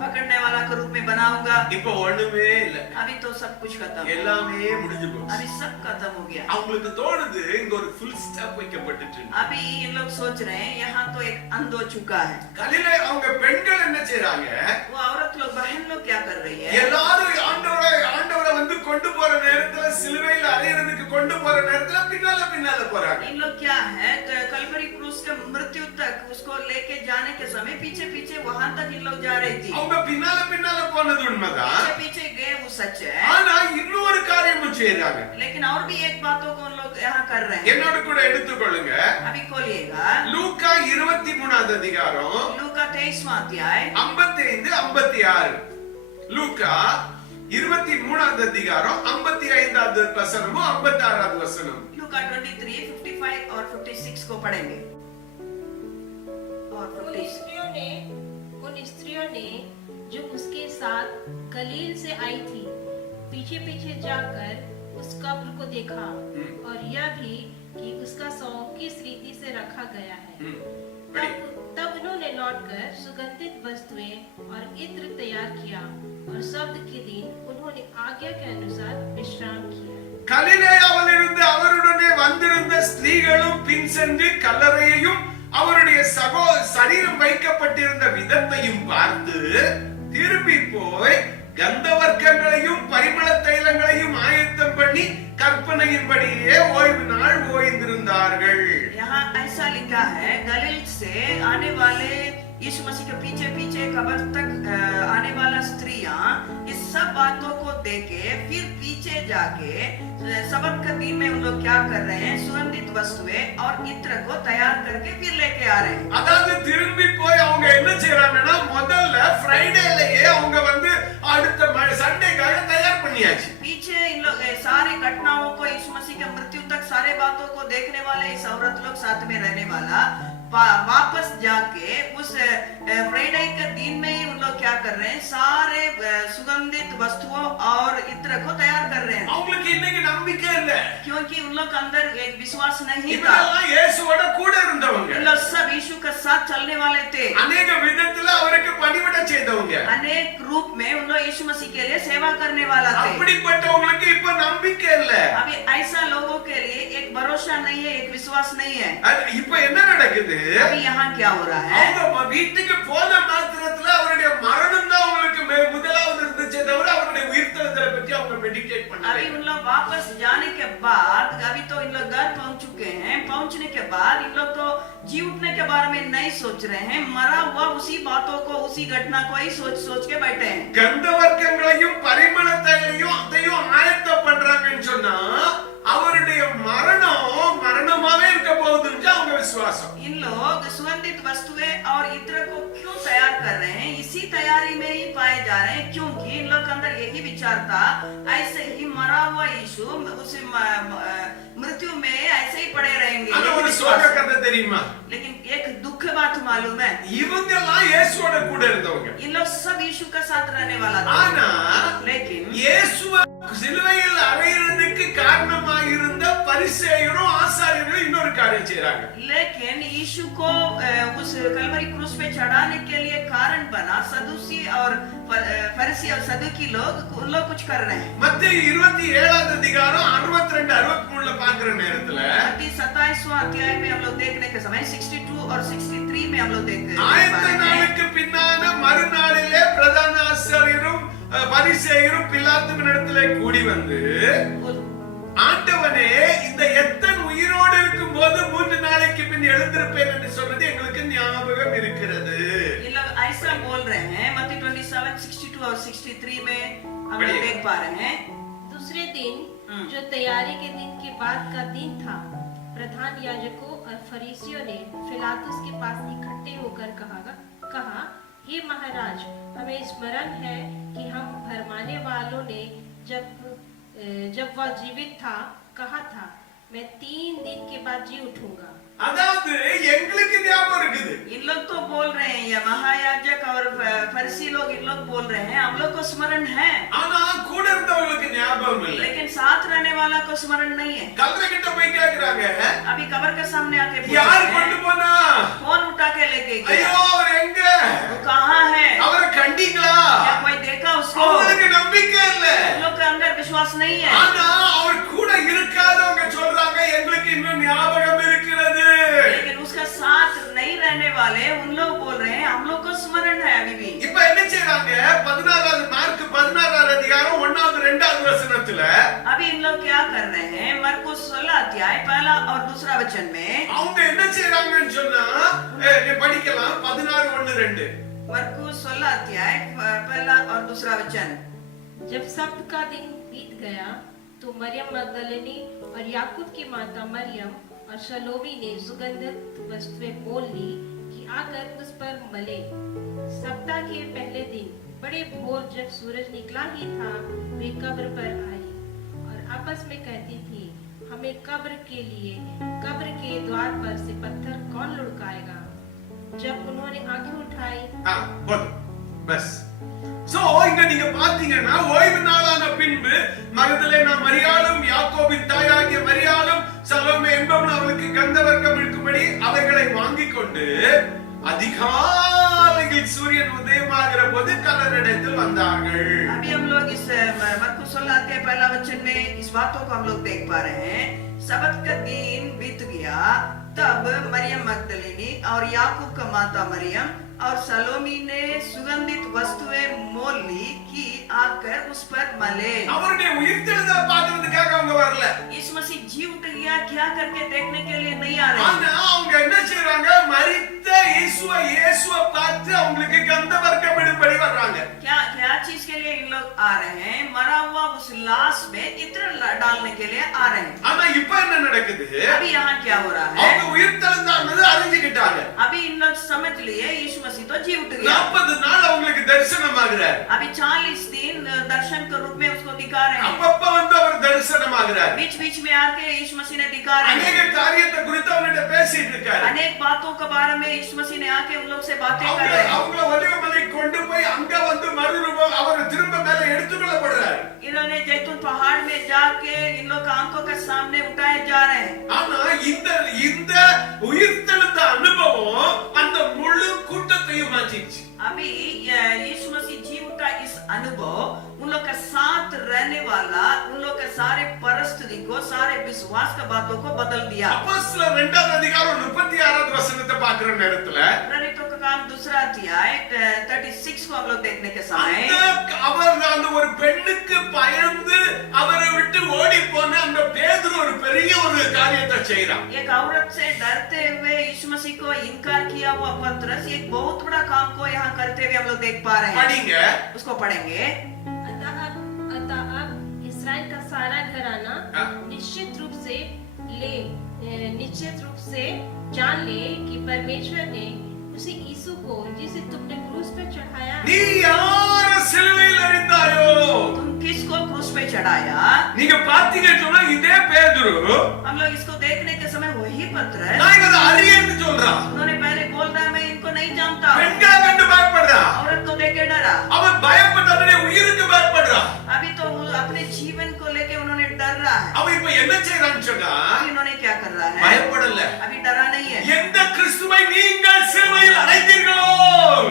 पकड़ने वाला के रूप में बनाऊंगा। இப்ப ஒண்ணுமே இல்ல. अभी तो सब कुछ खत्म, எல்லாமே முடிஞ்சு போச்சு. अभी सब खत्म हो गया। அவங்களுக்கு தோணுது இங்க ஒரு ஃபுல் ஸ்டாப் வைக்கப்பட்டுச்சு. अभी इन लोग सोच रहे हैं यहाँ तो एक अंत हो चुका है। கலிலே அவங்க பெண்கள் என்ன செய்றாங்க? वो औरत लोग, बहन लोग क्या कर रही है? எல்லாரும் ஆண்டவரை வந்து கொண்டு போற நேரத்துல சிலுவையில் அறையறதுக்கு கொண்டு போற நேரத்துல பின்னால போறாங்க. इन लोग क्या है, कलवरी क्रूस के मृत्यु तक उसको लेके जाने के समय पीछे पीछे वहां तक इन लोग जा रही थी। அவங்க பின்னால போனது உண்மைதான். पीछे पीछे गए, वो सच है। ஆனா இன்னொரு காரியமும் செய்றாங்க. लेकिन और भी एक बातों को उन लोग यहाँ कर रहे हैं। என்னோட கூட எடுத்துக்கொள்ளுங்க. अभी खोलिएगा லூக்கா 23வது அதிகாரம் लूका 23वां अध्याय 55-56. லூக்கா 23வது அதிகாரம் 55வது வசனமும் 56வது வசனம். लूका 23, 55 और 56 को पढ़ेंगे। और उन स्त्रियों ने जो उसके साथ गलील से आई थी पीछे पीछे जाकर उस कब्र को देखा और यह भी कि उसका शव किस रीति से रखा गया है। तब उन्होंने लौटकर सुगंधित वस्तुएं और इत्र तैयार किया और शब्द के दिन उन्होंने आज्ञा के अनुसार विश्राम किया। கலிலேயாவிலிருந்து அவருடனே வந்திருந்த ஸ்திரீகளும் பின் சென்று கல்லறையையும் அவருடைய சரீரம் வைக்கப்பட்டிருந்த விதத்தையும் பார்த்து திரும்பி போய் கந்தவர்க்கங்களையும் பரிமள தைலங்களையும் ஆயத்தம் பண்ணி கற்பனையின்படியே ஓய்வு நாள் ஓய்ந்திருந்தார்கள். यहाँ ऐसा लिखा है, गलील से आने वाले यीशु मसीह के पीछे पीछे कब्र तक आने वाला स्त्रियां इस सब बातों को देखे फिर पीछे जाके सबत के दिन में उन लोग क्या कर रहे हैं, सुगंधित वस्तुएं और इत्र को तैयार करके फिर लेके आ रहे हैं। அதாவது திரும்பி போய் அவங்க என்ன செய்றாங்கன்னா முதல்ல ஃப்ரைடேலயே அவங்க வந்து அடுத்த சண்டேக்காக தயார் பண்ணியாச்சு. पीछे इन लोग सारी घटनाओं को, यीशु मसीह के मृत्यु तक सारे बातों को देखने वाले इस औरत लोग साथ में रहने वाला वापस जाके उस फ्राइडे के दिन में ही उन लोग क्या कर रहे हैं, सारे सुगंधित वस्तुओं और इत्र को तैयार कर रहे हैं। அவங்களுக்கு இன்னைக்கு நம்பிக்கை இல்ல. क्योंकि उन लोग के अंदर एक विश्वास नहीं था। இவங்கெல்லாம் இயேசுவோட கூட இருந்தவங்க. इन लोग सब यीशु के साथ चलने वाले थे। अनेक விதத்துல அவருக்கு பணிவிடை செய்தவங்க. अनेक रूप में उन लोग यीशु मसीह के लिए सेवा करने वाला थे। அப்படிப்பட்டவங்களுக்கு இப்ப நம்பிக்கை இல்ல. अभी ऐसा लोगों के लिए एक भरोसा नहीं है, एक विश्वास नहीं है। இப்ப என்ன நடக்குது? अभी यहाँ क्या हो रहा है? அவங்க வீட்டுக்கு போன மாத்திரத்துல அவருடைய மரணம் தான் அவங்களுக்கு முதலாவது இருந்துச்சே தவிர அவருடைய உயிர்த்தெழுதலை பற்றி அவங்க மெடிடேட் பண்ணல. अभी उन लोग वापस जाने के बाद, अभी तो इन लोग घर पहुंच चुके हैं, पहुंचने के बाद इन लोग तो जी उठने के बारे में नहीं सोच रहे हैं, मरा हुआ उसी बातों को, उसी घटना को ही सोच के बैठे हैं। கந்தவர்க்கங்களையும் பரிமள தைலத்தையும் அதையும் ஆயத்தம் பண்றாங்கன்னு சொன்னா அவருடைய மரணமாவே இருக்க போகுதுன்னு அவங்க விசுவாசம். इन लोग सुगंधित वस्तुएं और इत्र को क्यों तैयार कर रहे हैं? इसी तैयारी में ही पाए जा रहे हैं, क्योंकि इन लोग के अंदर यही विचार था, ऐसे ही मरा हुआ यीशु उस मृत्यु में ऐसे ही पड़े रहेंगे। அது ஒரு சோக கதை தெரியுமா? लेकिन एक दुख बात मालूम है, இவங்கெல்லாம் இயேசுவோட கூட இருந்தவங்க. इन लोग सब यीशु का साथ रहने वाला था। ஆனா लेकिन இயேசுவை சிலுவையில் அறையிறதுக்கு காரணமாக இருந்த பரிசேயரும் ஆசாரியரும் இன்னொரு காரியம் செய்றாங்க. लेकिन यीशु को उस कलवरी क्रूस पे चढ़ाने के लिए कारण बना सदूसी और फरीसी और सदूकी लोग, उन लोग कुछ कर रहे हैं। மத்தேயு 27வது அதிகாரம் 62-63ல பார்க்கிற நேரத்துல 27वां अध्याय में हम लोग देखने के समय 62 और 63 में हम लोग देख ஆயத்த நாளுக்கு பின்னான மறுநாளிலே பிரதான ஆசாரியரும் பரிசேயரும் பிலாத்துவினிடத்திலே கூடி வந்து, ஆண்டவனே இந்த எத்தன் உயிரோடு இருக்கும் போது 3 நாளைக்கு பின் எழுந்திருப்பேன் என்று சொன்னது எங்களுக்கு ஞாபகம் இருக்கிறது. ये लोग ऐसा बोल रहे हैं, मत्ती 27, 62 और 63 में हम लोग देख पा रहे हैं। दूसरे दिन जो तैयारी के दिन के बाद का दिन था, प्रधान याजकों और फरीसियों ने पिलातुस के पास इकट्ठे होकर कहा, हे महाराज, हमें स्मरण है कि हम भरमाने वालों ने जब वह जीवित था कहा था, मैं 3 दिन के बाद जी उठूंगा। அதாவது எங்களுக்கு ஞாபகம் இருக்குது. इन लोग तो बोल रहे हैं, ये महायाजक और फरीसी लोग इन लोग बोल रहे हैं, हम लोग को स्मरण है, ஆனா கூட இருந்தவங்களுக்கு ஞாபகம் இல்லை. लेकिन साथ रहने वाला को स्मरण नहीं है। கல்லறை கிட்ட போய் கேக்குறாங்க, अभी कब्र के सामने आके पूछते யார் हैं, கொண்டு போனா? कौन उठा के लेके ஐயோ गया? அவர் எங்க? वो कहाँ है? அவரை கண்டீங்களா? क्या कोई देखा उसको? அவங்களுக்கு நம்பிக்கை இல்ல. उन लोग के अंदर विश्वास नहीं है। ஆனா அவர் கூட இருக்காதவங்க சொல்றாங்க, எங்களுக்கு இன்னும் ஞாபகம் இருக்கிறது. लेकिन उसका साथ नहीं रहने वाले उन लोग बोल रहे हैं, हम लोग को स्मरण है अभी भी। இப்ப என்ன செய்றாங்க? 16வது மார்க் 16வது அதிகாரம் 1வது 2வது வசனத்துல अभी इन लोग क्या कर रहे हैं? मरकुस 16 अध्याय 1 और 2 वचन में அவங்க என்ன செய்றாங்கன்னு சொன்னா, நீ படிக்கலாம் 16 1 2. मरकुस 16 अध्याय 1 और 2 वचन। जब सब्त का दिन बीत गया तो मरियम मगदलिनी और याकूब की माता मरियम और सलोमी ने सुगंधित वस्तुएं मोल ली कि आकर उस पर मले। सप्ताह के पहले दिन बड़े भोर जब सूरज निकला ही था, वे कब्र पर आई और आपस में कहती थी, हमें कब्र के द्वार पर से पत्थर कौन लुढ़काएगा? जब उन्होंने आंखें उठाई, போதும் பஸ். சோ இங்க நீங்க பாத்தீங்கன்னா, ஓய்வு நாளான பின்பு மகதலேனா மரியாளும் யாக்கோபின் தாயாகிய மரியாளும் சலோமே என்பவள் அவளுக்கு கந்தவர்க்கம் இருக்கும்படி அவைகளை வாங்கிக் கொண்டு அதிகாலையில் சூரியன் உதயமாகிற போது கல்லறையிடத்தில் வந்தார்கள். अभी हम लोग इस मरकुस 16 अध्याय 1 वचन में इस बातों को हम लोग देख पा रहे हैं। सबत का दिन बीत गया, तब मरियम मगदलिनी और याकूब का माता मरियम और सलोमी ने सुगंधित वस्तुएं मोल ली कि आकर उस पर मले। அவருடைய உயிர்த்தெழுதலை பார்க்கிறதுக்காக அவங்க வரல. यीशु मसीह जी उठ गया क्या करके देखने के लिए नहीं आ रहे। ஆனா அவங்க என்ன செய்றாங்க? மரித்த இயேசுவை பார்த்து அவங்களுக்கு கந்தவர்க்கம் இடும்படி வர்றாங்க. क्या क्या चीज के लिए इन लोग आ रहे हैं? मरा हुआ उस लाश में इत्र डालने के लिए आ रहे हैं। ஆனா இப்ப என்ன நடக்குது? अभी यहाँ क्या हो रहा है? அவங்க உயிர்த்தெழுந்தாங்கன்னு அறிஞ்சுக்கிட்டாங்க. अभी इन लोग समझ लिए यीशु मसीह तो जी उठ गया। 40 நாள் அவங்களுக்கு தரிசனமாகிறார். अभी 40 दिन दर्शन के रूप में उसको दिखा रहे हैं। அப்பப்ப வந்து அவர் தரிசனமாகிறார். बीच बीच में आके यीशु मसीह ने दिखा रहे अनेक हैं। காரியத்தை குறித்து அவங்ககிட்ட பேசிட்டு இருக்காரு. अनेक बातों के बारे में यीशु मसीह ने आके उन लोग से बातें कर रहे हैं। அவங்க ஒலிவமலை கொண்டு போய் அங்க வந்து மறுரூபம் அவர் திரும்ப மேல எடுத்துக்கொள்ளப்படுறார். इन्होंने जैतून पहाड़ में जाके इन लोग आंखों के सामने उठाए जा रहे हैं। ஆனா இந்த உயிர்த்தெழுந்த அனுபவம் அந்த முழு கூட்டத்தையும் மாத்திடுச்சு. अभी यीशु मसीह जी उठा इस अनुभव उन लोग का साथ रहने वाला उन लोग के सारे परिस्थिति को सारे विश्वास का बातों को बदल दिया। அப்போஸ்தலர் 2வது அதிகாரம் 36வது வசனத்தை பார்க்கிற நேரத்துல प्रेरितों का काम 2 अध्याय 36 को हम लोग देखने के समय அவர் அந்த ஒரு பெண்ணுக்கு பயந்து அவரை விட்டு ஓடி போன அந்த பேதுரு ஒரு பெரிய ஒரு காரியத்தை செய்றான். एक औरत से डरते हुए यीशु मसीह को इनकार किया हुआ पतरस एक बहुत बड़ा काम को यहाँ करते हुए हम लोग देख पा रहे हैं। படிங்க. उसको पढ़ेंगे। अतः अब इसराइल का सारा घराना निश्चित रूप से जान ले कि परमेश्वर ने उसी यीशु को जिसे तुमने क्रूस पे चढ़ाया, நீ யார சிலுவையில் அறைந்தாயோ? तुम किसको क्रूस पे चढ़ाया? நீங்க பாத்தீங்கன்னு சொன்னா இதே பேதுரு हम लोग इसको देखने के समय वही पतरस நான் இத அறியேன்னு சொல்றான். उन्होंने पहले बोल रहा मैं इनको नहीं जानता। பெண்களை கண்டு பயப்படுறான். औरत को देख के डरा। அவன் பயப்பட்டு தன்னுடைய உயிருக்கு பயப்படுறான். अभी तो अपने जीवन को लेके उन्होंने डर रहा है। அவன் இப்ப என்ன செய்றான்னு சொன்னா, अभी इन्होंने क्या कर रहा है? பயப்படல. अभी डरा नहीं है। எந்த கிறிஸ்துவை நீங்கள் சிலுவையில் அறைந்தீர்களோ?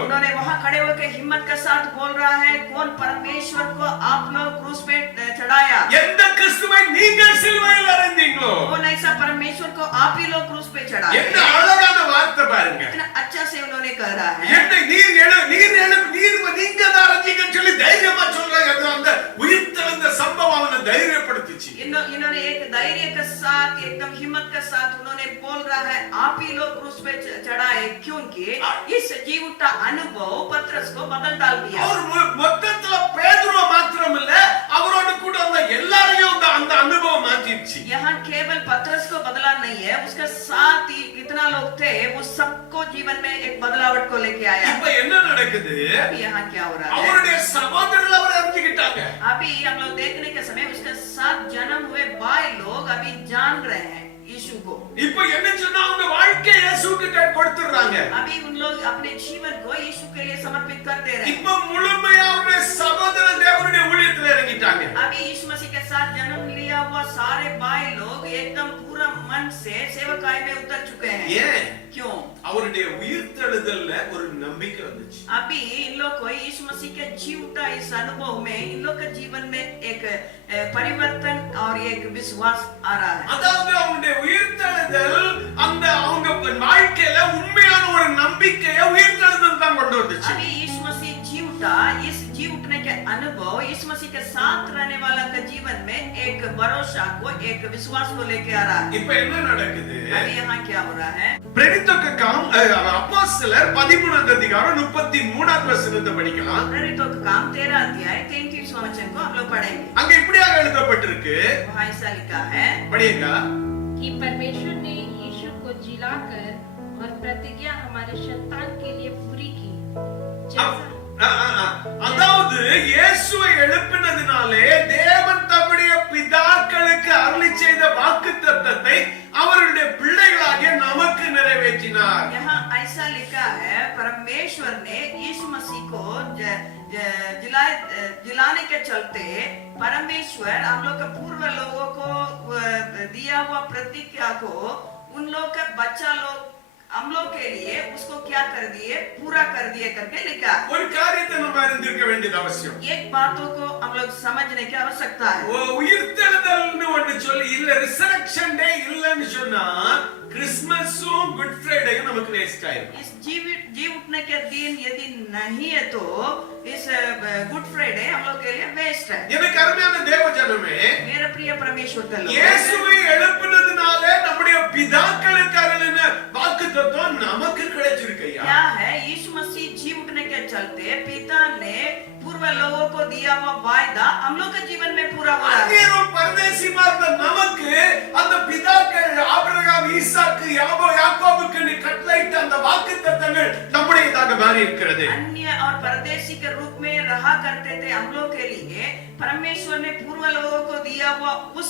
उन्होंने वहां खड़े होकर हिम्मत के साथ बोल रहा है कौन परमेश्वर को आप लोग क्रूस पे चढ़ाया? எந்த கிறிஸ்துவை நீங்கள் சிலுவையில் அறைந்தீங்களோ? कौन ऐसा परमेश्वर को आप ही लोग क्रूस पे चढ़ाए? என்ன அழகான வார்த்தை பாருங்க. इतना अच्छा से उन्होंने कह रहा है। என்ன நீங்க தான் அறைஞ்சீங்கன்னு சொல்லி தைரியமா சொல்றாங்க. அது அந்த உயிர்த்தெழுந்த சம்பவம் அவனை தைரியப்படுத்துச்சு. इन्होंने एक धैर्य के साथ एकदम हिम्मत के साथ उन्होंने बोल रहा है आप ही लोग क्रूस पे चढ़ाए, क्योंकि इस जीव उठा अनुभव पतरस को बदल डाल दिया। और மொத்தத்துல பேதுருவ மாத்திரம் இல்ல, அவரோட கூட வந்த எல்லாரையும் அந்த அனுபவம் மாத்திடுச்சு. यहाँ केवल पतरस को बदला नहीं है, उसके साथ ही कितना लोग थे वो सबको जीवन में एक बदलावट को लेके आया। இப்ப என்ன நடக்குது? अभी यहाँ क्या हो रहा है? அவருடைய சகோதரர்கள் அவரை அறிஞ்சிட்டாங்க. अभी हम लोग देखने के समय उसके साथ जन्म हुए भाई लोग अभी जान रहे हैं यीशु को। இப்ப என்ன சொன்னா அவங்க வாழ்க்கை இயேசுவுக்கு கொடுத்துறாங்க. अभी उन लोग अपने जीवन को यीशु के लिए समर्पित कर दे रहे हैं। இப்ப முழுமையா அவருடைய சகோதர தேவனுடைய ஊழியத்துல இறங்கிட்டாங்க. अभी यीशु मसीह के साथ जन्म लिया हुआ सारे भाई लोग एकदम पूरा मन से सेवकाई में उतर चुके हैं। ஏன்? क्यों? அவருடைய உயிர்த்தெழுதல்ல ஒரு நம்பிக்கை வந்துச்சு. अभी इन लोग को यीशु मसीह के जी उठा इस अनुभव में इन लोग के जीवन में एक परिवर्तन और एक विश्वास आ रहा है। அதாவது அவருடைய உயிர்த்தெழுதல் அந்த அவங்க வாழ்க்கையில உண்மையான ஒரு நம்பிக்கையை உயிர்த்தெழுதல் தான் கொண்டு வந்துச்சு. अभी यीशु मसीह जी उठा, इस जी उठने के अनुभव यीशु मसीह के साथ रहने वाला के जीवन में एक भरोसा को, एक विश्वास को लेके आ रहा है। இப்ப என்ன நடக்குது? अभी यहाँ क्या हो रहा है? प्रेरितों का काम அப்போஸ்தலர் 13வது அதிகாரம் 33வது வசனத்தை படிக்கலாம். प्रेरितों का काम 13 अध्याय 33वां वचन को हम लोग पढ़ेंगे। அங்க இப்படியாக எழுதப்பட்டிருக்கு. वहाँ ऐसा लिखा है படிங்க. कि परमेश्वर ने यीशु को जिलाकर और प्रतिज्ञा हमारे संतान के लिए पूरी की। जैसा அதாவது இயேசுவை எழுப்பினதினாலே தேவன் தம்முடைய பிதாக்களுக்கு அருளி செய்த வாக்குத்தத்தத்தை அவருடைய பிள்ளைகளாகிய நமக்கு நிறைவேற்றினார். यहाँ ऐसा लिखा है परमेश्वर ने यीशु मसीह को जिलाने के चलते परमेश्वर हम लोग के पूर्व लोगों को दिया हुआ प्रतिज्ञा को उन लोग का बच्चा लोग हम लोग के लिए उसको क्या कर दिए, पूरा कर दिए करके लिखा। ஒரு காரியத்தை நம்ம அறிந்திருக்க வேண்டியது அவசியம். एक बातों को हम लोग समझने की आवश्यकता है। உயிர்த்தெழுதல்னு ஒன்று சொல்லி இல்ல ரிசரக்ஷன் டே இல்லன்னு சொன்னா கிறிஸ்மஸும் குட் ஃப்ரைடேயும் நமக்கு வேஸ்ட் ஆயிடும். इस जी उठने के दिन यदि नहीं है तो इस गुड फ्राइडे हम लोग के लिए वेस्ट है। எனக்கு அருமையான தேவஜனமே, मेरे प्रिय परमेश्वर के लोग, இயேசுவை எழுப்பினதினாலே நம்முடைய பிதாக்களுக்கு அருளின வாக்குத்தத்தம் நமக்கு கிடைச்சிருக்கையா? क्या है यीशु मसीह जी उठने के चलते पिता ने पूर्व लोगों को दिया हुआ वायदा हम लोग के जीवन में पूरा हो रहा है। அந்நியரும் பரதேசியுமா இருந்த நமக்கு அந்த பிதாக்கள் ஆபிரகாம், ஈசாக்கு, யாக்கோபுக்கு கட்டளையிட்ட அந்த வாக்குத்தத்தங்கள் நம்முடையதாக மாறி இருக்கிறது. अन्य और परदेशी के रूप में रहा करते थे हम लोग के लिए परमेश्वर ने पूर्व लोगों को दिया हुआ उस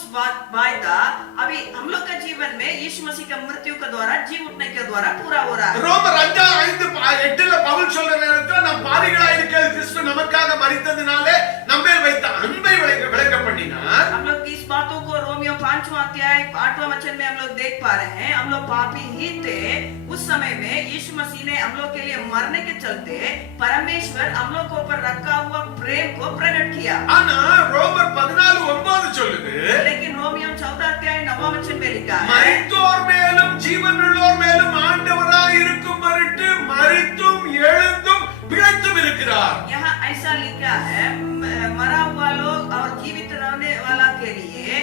वायदा अभी हम लोग के जीवन में यीशु मसीह का मृत्यु के द्वारा जी उठने के द्वारा पूरा हो रहा है। ரோமர் 5:8 பவுல் சொல்ற நேரத்துல நாம் பாவிகளா இருக்கிற கிறிஸ்து நமக்காக மரித்ததினாலே நம்மேல் வைத்த அன்பை விளங்க பண்ணினார். हम लोग इस बातों को रोमियो 5वां अध्याय 8वां वचन में हम लोग देख पा रहे हैं। हम लोग पापी ही थे उस समय में यीशु मसीह ने हम लोग के लिए मरने के चलते परमेश्वर हम लोग को ऊपर रखा हुआ प्रेम को प्रकट किया। ஆனா ரோமர் 14:9 சொல்லுது, लेकिन रोमियो 14 अध्याय 9वां वचन में लिखा है மரித்தோர் மேலும் ஜீவனுள்ளோர் மேலும் ஆண்டவராய் இருக்கும் பொருட்டு மரித்தும் எழுந்தும் பிழைத்தும் இருக்கிறார். यहाँ ऐसा लिखा है मरा हुआ लोग और जीवित रहने वाला के लिए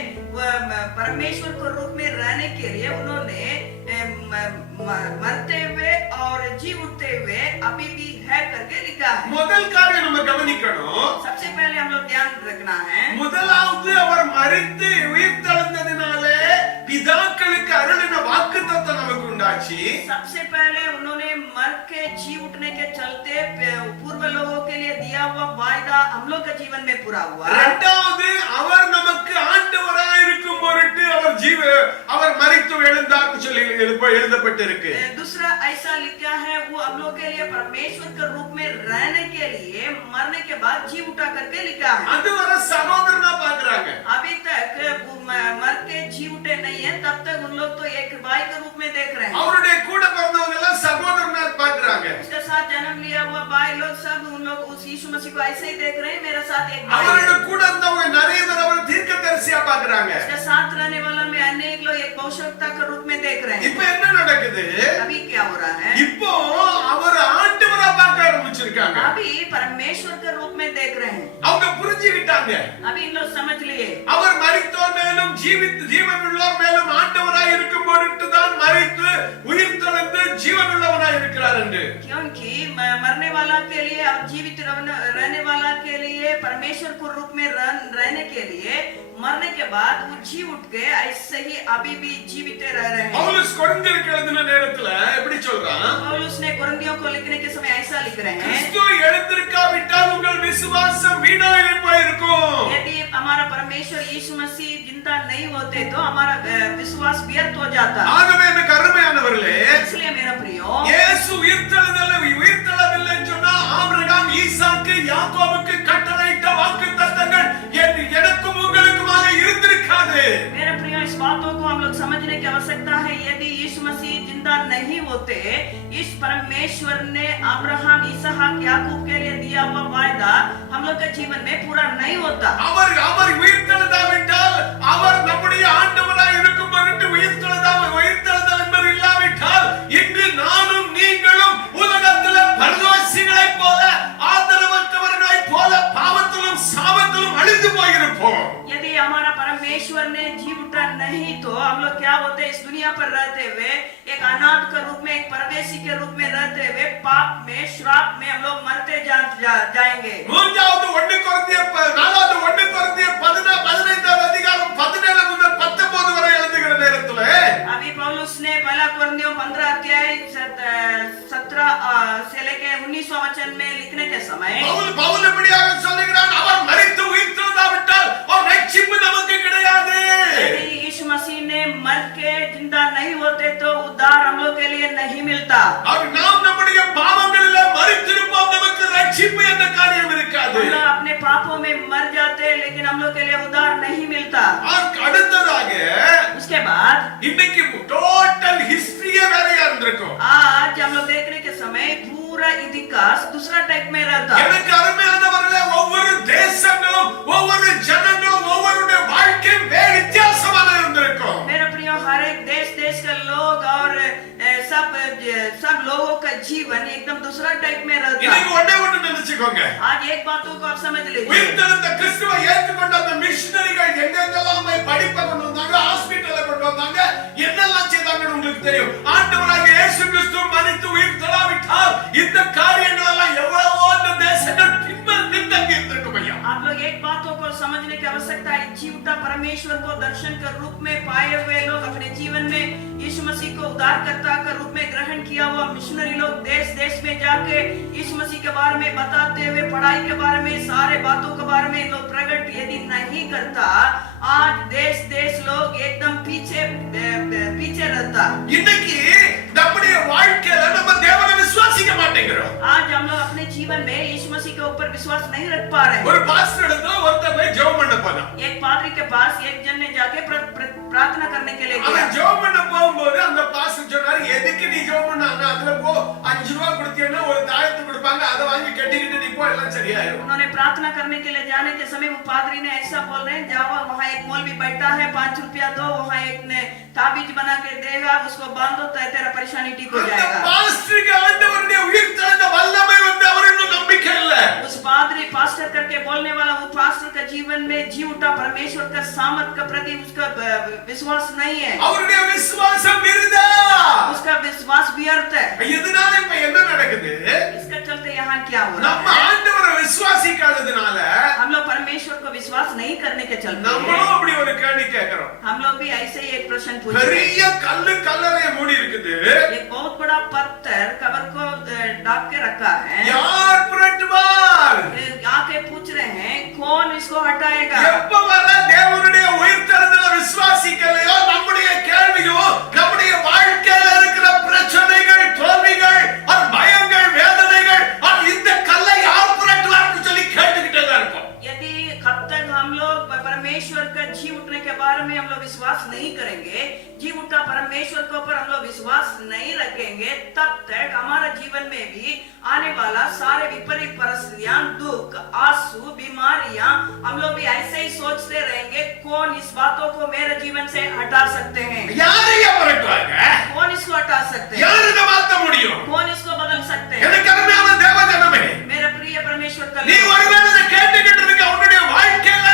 परमेश्वर को रूप में रहने के लिए उन्होंने मरते हुए और जी उठते हुए अभी भी है करके लिखा है। முதல் காரியம் நம்ம கவனிக்கணும். सबसे पहले हम लोग ध्यान रखना है முதலாவது அவர் மரித்து உயிர்த்தெழுந்ததினாலே பிதாக்களுக்கு அருளின வாக்குத்தத்தம் நமக்கு உண்டாச்சு. सबसे पहले उन्होंने मर के जी उठने के चलते पूर्व लोगों के लिए दिया हुआ वायदा हम लोग के जीवन में पूरा हुआ। இரண்டாவது அவர் நமக்கு ஆண்டவராய் இருக்கும் பொருட்டு அவர் மரித்து எழுந்தார்னு சொல்லி எழுதப்பட்டிருக்கு. दूसरा ऐसा लिखा है वो हम लोग के लिए परमेश्वर के रूप में रहने के लिए मरने के बाद जी उठा करके लिखा है। அதுவரை சகோதரனா பாக்குறாங்க. अभी तक मर के जी उठे नहीं है, तब तक उन लोग तो एक भाई के रूप में देख रहे हैं। அவருடைய கூட பிறந்தவங்க எல்லாம் சகோதரனா பாக்குறாங்க. उसके साथ जन्म लिया हुआ भाई लोग सब उन लोग उस यीशु मसीह को ऐसे ही देख रहे हैं, मेरा साथ एक भाई है। அவரோட கூட இருந்தவங்க நிறைய பேர் அவர் தீர்க்கதரிசியா பாக்குறாங்க. उसके साथ रहने वाला में अनेक लोग एक भविष्यवक्ता के रूप में देख रहे हैं। இப்போ என்ன நடக்குது? अभी क्या हो रहा है? இப்போ அவர் ஆண்டவரா பார்க்க ஆரம்பிச்சிருக்காங்க. अभी परमेश्वर के रूप में देख रहे हैं। அவங்க புரிஞ்சுக்கிட்டாங்க புரிஞ்சுக்கிட்டாங்க. अभी इन लोग समझ लिए அவர் மரித்தோர் மேலும் ஜீவன் உள்ளோர் மேலும் ஆண்டவராய் இருக்கும் பொருட்டு தான் மரித்து உயிர்த்தெழுந்து ஜீவன் உள்ளவராய் இருக்கிறார் என்று. क्योंकि मरने वाला के लिए और जीवित रहने वाला के लिए परमेश्वर को रूप में रहने के लिए मरने के बाद वो जी उठ के ऐसे ही अभी भी जीवित रह रहे हैं. பவுலஸ் கொரிந்தியருக்கு எழுதின நேரத்துல எப்படி சொல்றான்? पौलुस ने कोरिन्थियों को लिखने के समय ऐसा लिख रहे हैं, கிறிஸ்து எழுந்திருக்காவிட்டால் உங்கள் விசுவாசம் வீணாய் போயிருக்கும். यदि हमारा परमेश्वर यीशु मसीह जिंदा नहीं होते तो हमारा विश्वास व्यर्थ हो जाता. ஆகவே எனக்கு அருமையானவர்களே, इसलिए मेरा प्रियो, இயேசு உயிர்த்தெழுதல்லைன்னு சொன்னா ஆபிரகாம், ஈசாக்கு, யாக்கோபுக்கு கட்டளையிட்ட வாக்குத்தத்தங்கள் எனக்கும் உங்களுக்குமாக இருந்திருக்காது. मेरे प्रियो, इस बातों को हम लोग समझने की आवश्यकता है. यदि यीशु मसीह जिंदा नहीं होते, इस परमेश्वर ने अब्राहम, इसहाक, याकूब के लिए दिया हुआ वायदा हम लोग के जीवन में पूरा नहीं होता. அவர் உயிர்த்தெழுதாவிட்டால், அவர் நம்முடைய ஆண்டவராய் இருக்கும் பொருட்டு உயிர்த்தெழுதல் என்பது இல்லாவிட்டால், இன்று நானும் நீங்களும் உலகத்தில் பரதேசிகளைப் போல, ஆதரவற்றவர்களைப் போல பாவத்திலும் சாபத்திலும் அழிந்து போயிருப்போம். यदि हमारा परमेश्वर ने जी उठा नहीं तो हम लोग क्या होते, इस दुनिया पर रहते हुए एक अनाथ के रूप में, एक परदेशी के रूप में रहते हुए पाप में, श्राप में हम लोग मरते जाएंगे. மூன்றாவது 1 கொரிந்தியர் 15வது அதிகாரம் 17 முதல் 19 வரை எழுதுகிற நேரத்துல अभी पौलुस ने पहला कोरिन्थियों 15 अध्याय 17 से लेके 19वां वचन में लिखने के समय பவுல் இப்படியாக சொல்லுகிறான், அவர் மரித்து உயிர்த்தெழுந்தாவிட்டால் ஒரு ரட்சிப்பு நமக்கு கிடையாது. यदि यीशु मसीह ने मर के जिंदा नहीं होते तो उद्धार हम लोग के लिए नहीं मिलता. और நாம் நம்முடைய பாவங்களிலே மரித்திருப்போம், நமக்கு ரட்சிப்பு என்ற காரியம் இருக்காது. हम लोग अपने पापों में मर जाते लेकिन हम लोग के लिए उद्धार नहीं मिलता. அடுத்ததாக उसके बाद இன்னைக்கு டோட்டல் ஹிஸ்டரியே வேறையா இருந்திருக்கும். आज हम लोग देखने के समय पूरा इतिहास दूसरा टाइप में रहता. எனக்கு அருமையானவர்களே, ஒவ்வொரு தேசங்களும், ஒவ்வொரு ஜனங்களும், ஒவ்வொருடைய வாழ்க்கையும் வித்தியாசமாக இருந்திருக்கும். मेरा प्रियो, हर एक देश के लोग और सब लोगों का जीवन एकदम दूसरा टाइप में रहता. இன்னைக்கு ஒண்ணு நினைச்சுக்கோங்க, आज एक बातों को आप समझ लीजिए. உயிர்த்தெழுந்த கிறிஸ்துவை ஏற்றுக்கொண்ட அந்த மிஷனரிகள் எங்கெங்கெல்லாம் போய் படிப்பை கொண்டு வந்தாங்க, ஹாஸ்பிடலை கொண்டு வந்தாங்க, என்னெல்லாம் செய்தாங்கன்னு உங்களுக்கு தெரியும். ஆண்டவராகிய இயேசு கிறிஸ்து மரித்து உயிர்த்தெழாவிட்டால் இந்த காரியங்கள் எல்லாம் எவ்வளவோ அந்த தேசங்கள் பின்தங்கி இருந்திருக்கும் ஐயா. आप लोग एक बातों को समझने की आवश्यकता है. जीवता परमेश्वर को दर्शन के रूप में पाए हुए लोग, अपने जीवन में यीशु मसीह को उद्धारकर्ता के रूप में ग्रहण किया हुआ मिशनरी लोग देश देश में जाके यीशु मसीह के बारे में बताते हुए, पढ़ाई के बारे में, सारे बातों के बारे में लोग प्रकट यदि नहीं करता, आज देश लोग एकदम पीछे रहता. இன்னைக்கு நம்முடைய வாழ்க்கையில நம்ம தேவனை விசுவாசிக்க மாட்டேங்கிறோம். आज हम लोग अपने जीवन में यीशु मसीह के ऊपर विश्वास नहीं रख पा रहे. ஒரு பாஸ்டர் இடத்துல ஒருத்தர் போய் ஜெபம் பண்ண போனான். एक पादरी के पास एक जन ने जाके प्रार्थना करने के लिए गया. அவன் ஜெபம் பண்ண போகும்போது அந்த பாஸ்டர் சொன்னாரு, எதுக்கு நீ ஜெபம் பண்ணாங்க, அதுல போ 5 ரூபாய் கொடுத்தீங்கன்னா ஒரு தாயத்து கொடுப்பாங்க, அதை வாங்கி கட்டிக்கிட்டு நீ போ, எல்லாம் சரியாயிடும். उन्होंने प्रार्थना करने के लिए जाने के समय वो पादरी ने ऐसा बोल रहे हैं, जाओ वहाँ एक मौलवी बैठा है, 5 रुपया दो, वहाँ एक ने ताबीज बना के देगा, उसको बांधो तो तेरा परेशानी ठीक हो அந்த जाएगा. பாஸ்டருக்கு ஆண்டவருடைய உயிர்த்தெழுந்த வல்லமை வந்து அவருக்கு நம்பிக்கை இல்ல. उस पादरी पास्टर करके बोलने वाला वो पास्टर का जीवन में जी उठा परमेश्वर का सामर्थ के प्रति उसका विश्वास नहीं है. அவருடைய விசுவாசம் விருதா, उसका विश्वास व्यर्थ है. இதனால இப்ப என்ன நடக்குது? इसका चलते यहाँ क्या हो रहा நம்ம है? ஆண்டவரை விசுவாசிக்காததுனால हम लोग परमेश्वर को विश्वास नहीं करने के चलते நம்மளும் அப்படி ஒரு கேள்வி கேக்குறோம். हम लोग भी ऐसे ही एक प्रश्न पूछ रहे हैं. பெரிய கல்லறைய மூடி இருக்குது, एक बहुत बड़ा पत्थर कबर को ढक के रखा है. யார் புரட்டுவார்? आके पूछ रहे हैं कौन इसको हटाएगा? எப்ப வர தேவனுடைய உயிர்த்தெழுதலை விசுவாசிக்கலையோ, நம்முடைய கேள்வியோ, நம்முடைய வாழ்க்கையில இருக்கிற பிரச்சனைகள், தோல்விகள், பயங்கள், வேதனைகள், இந்த கல்லை யார் புரட்டுவார்னு சொல்லி கேட்டுக்கிட்டே தான் இருப்போம். यदि कब तक हम लोग परमेश्वर का जी उठने के बारे में हम लोग विश्वास नहीं करेंगे, जी उठा परमेश्वर के ऊपर हम लोग विश्वास नहीं रखेंगे, तब तक हमारा जीवन में भी आने वाला सारे विपरीत परिस्थितियां, दुख, आंसू, बीमारियां, हम लोग भी ऐसे ही सोचते रहेंगे, कौन इस बातों को मेरे जीवन से हटा सकते हैं? யாரையா புரட்டுவாங்க? कौन इसको हटा सकते हैं? யார் இதை மாத்த முடியும்? कौन इसको बदल सकते हैं? எனக்கு அருமையான தேவஜனமே, मेरा प्रिय परमेश्वर का நீ ஒருவேளை இதை கேட்டுக்கிட்டு இருக்க, உன்னுடைய வாழ்க்கையில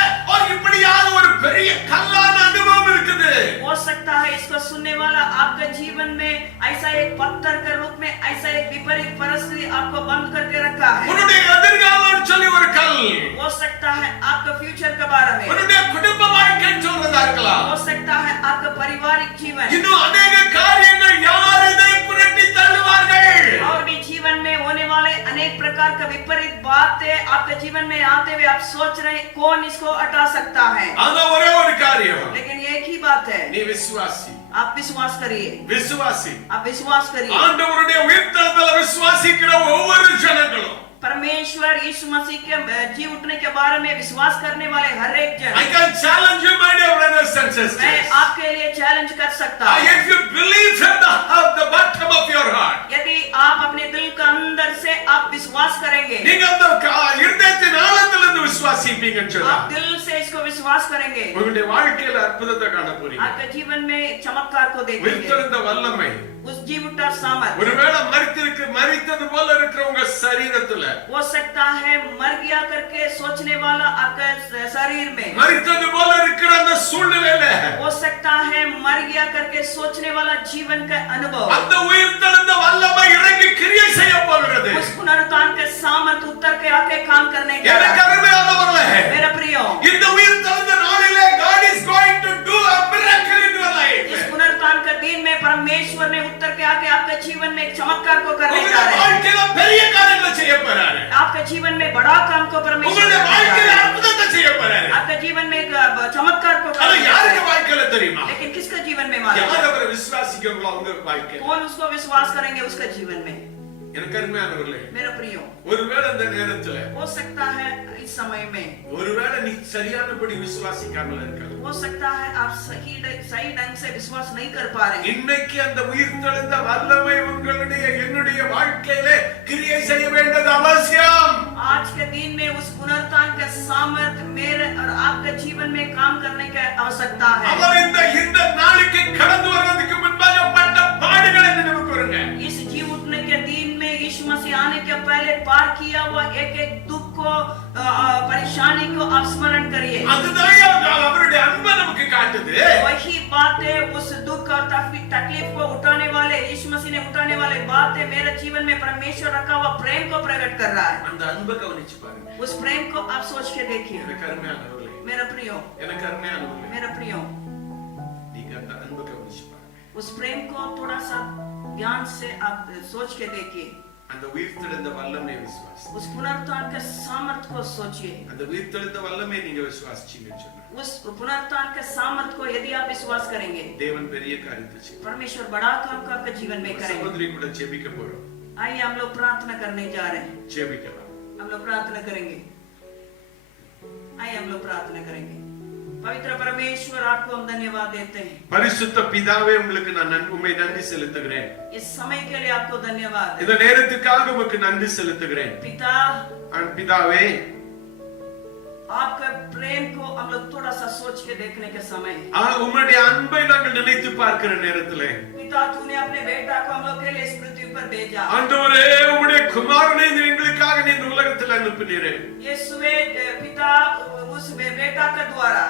हो सकता है आपका फ्यूचर के बारे में, உன்னுடைய குடும்ப வாழ்க்கைன்னு சொல்றதா இருக்கலாம். हो सकता है आपका पारिवारिक जीवन, இன்னும் अनेक காரியங்கள் யார் இதை புரட்டி தள்ளுவார்கள். और भी जीवन में होने वाले अनेक प्रकार का विपरीत बातें आपके जीवन में आते हुए आप सोच रहे हैं कौन इसको हटा सकता है, ஆனா ஒரே ஒரு காரியம், लेकिन एक ही बात है, நீ விசுவாசி. आप विश्वास करिए, விசுவாசி. आप विश्वास करिए। ஆண்டவருடைய உயிர்த்தெழுதலை விசுவாசிக்கிற ஒவ்வொரு ஜனங்களும், परमेश्वर यीशु मसीह के जी उठने के बारे में विश्वास करने वाले हर एक जन, I can challenge you my dear brothers and मैं sisters. आपके लिए चैलेंज कर सकता हूँ। If you believe from the bottom of your heart, यदि आप अपने दिल के अंदर से आप विश्वास करेंगे, நீங்க அந்த இருதயத்தின் ஆழத்திலிருந்து விசுவாசிப்பீங்கன்னு சொன்னா, आप दिल से इसको विश्वास करेंगे, உங்களுடைய வாழ்க்கையில அற்புதத்தை காண போறீங்க. आपके जीवन में चमत्कार को देखेंगे, உயிர்த்தெழுந்த வல்லமை उस जी उठा सामर्थ। ஒருவேளை மரித்தது போல இருக்கிற உங்க சரீரத்துல, हो सकता है मर गया करके सोचने वाला आपका शरीर में, மரித்தது போல இருக்கிற அந்த சூழ்நிலையில हो सकता है मर गया करके सोचने वाला जीवन का अनुभव, அந்த உயிர்த்தெழுந்த வல்லமை இறங்கி கிரியை செய்ய போகிறது. उस पुनरुत्थान के सामर्थ उतर के आके काम करने के எனக்கு அருமையானவர்களே, मेरा प्रियो, இந்த உயிர்த்தெழுந்த நாளிலே God is going to do a miracle in your life. इस पुनरुत्थान के दिन में परमेश्वर ने उतर के आके आपके जीवन में एक चमत्कार को करने जा உங்களுடைய रहे हैं, வாழ்க்கையில பெரிய காரியங்களை செய்ய போறாரு. आपके जीवन में बड़ा काम को परमेश्वर உங்களுடைய करने जा வாழ்க்கையில रहे हैं, அற்புதத்தை செய்ய போறாரு. आपके जीवन में एक चमत्कार को அது करने जा யாருக்கு रहे हैं, வாழ்க்கையில தெரியுமா? लेकिन किसका जीवन में मालूम யார் है? அவரை விசுவாசிக்கிறவங்களோ அவங்க வாழ்க்கை. कौन उसको विश्वास करेंगे उसका जीवन में? எனக்கு அருமையானவர்களே, मेरा प्रियो, ஒருவேளை அந்த நேரத்துல, हो सकता है इस समय में, ஒருவேளை நீ சரியானபடி விசுவாசிக்காமல் இருக்கலாம். हो सकता है आप सही ढंग से विश्वास नहीं कर पा रहे हैं। இன்னைக்கு அந்த உயிர்த்தெழுந்த வல்லமை உங்களுடைய என்னுடைய வாழ்க்கையில கிரியை செய்ய வேண்டியது அவசியம். आज के दिन में उस पुनरुत्थान के सामर्थ मेरे और आपके जीवन में काम करने की आवश्यकता है। அவர் இந்த நாளுக்கு கடந்து வருவதற்கு முன்பாக பட்ட பாடுகளை நினைவு கூறுங்க. इस जी उठने के दिन में यीशु मसीह आने के पहले पार किया हुआ एक एक दुख को परेशानी को आप स्मरण करिए। அதுதான் அவருடைய அன்பை நமக்கு காட்டுது. वही बातें उस दुख और तकलीफ को उठाने वाले यीशु मसीह ने उठाने वाले बातें मेरे जीवन में परमेश्वर रखा हुआ प्रेम को प्रकट कर रहा है। அந்த அன்பை கவனிச்சு பாருங்க. उस प्रेम को आप सोच के देखिए। எனக்கு அருமையானவர்களே, मेरा प्रियो, எனக்கு அருமையானவர்களே, मेरा प्रियो, நீங்க அந்த அன்பை கவனிச்சு பாருங்க. उस प्रेम को थोड़ा सा ध्यान से आप सोच के देखिए। அந்த உயிர்த்தெழுந்த வல்லமை விசுவாசி. उस पुनरुत्थान के सामर्थ को सोचिए। அந்த உயிர்த்தெழுந்த வல்லமை நீங்க விசுவாசிச்சீங்கன்னு சொன்னா, उस पुनरुत्थान के सामर्थ को यदि आप विश्वास करेंगे, தேவன் பெரிய காரியத்தை செய்வார். परमेश्वर बड़ा काम को आपके जीवन में करेंगे। சகோதரி கூட ஜெபிக்க போறோம். आइए हम लोग प्रार्थना करने जा रहे हैं। ஜெபிக்கலாம். हम लोग प्रार्थना करेंगे। आइए हम लोग प्रार्थना करेंगे। पवित्र परमेश्वर, आपको हम धन्यवाद देते हैं। பரிசுத்த பிதாவே, உங்களுக்கு நான் உம்மை நன்றி செலுத்துகிறேன். इस समय के लिए आपको धन्यवाद। இந்த நேரத்துக்காக உமக்கு நன்றி செலுத்துகிறேன். पिता, பிதாவே, आपके प्रेम को हम लोग थोड़ा सा सोच के देखने के समय, உம்முடைய அன்பை நாங்கள் நினைத்து பார்க்கிற நேரத்திலே, पिता तूने अपने बेटा को हम लोग के लिए इस पृथ्वी पर भेजा। ஆண்டவரே, உம்முடைய குமாரனை எங்களுக்காக நீ இந்த உலகத்தில் அனுப்பினீரே. यीशुवे पिता उस बेटा के द्वारा,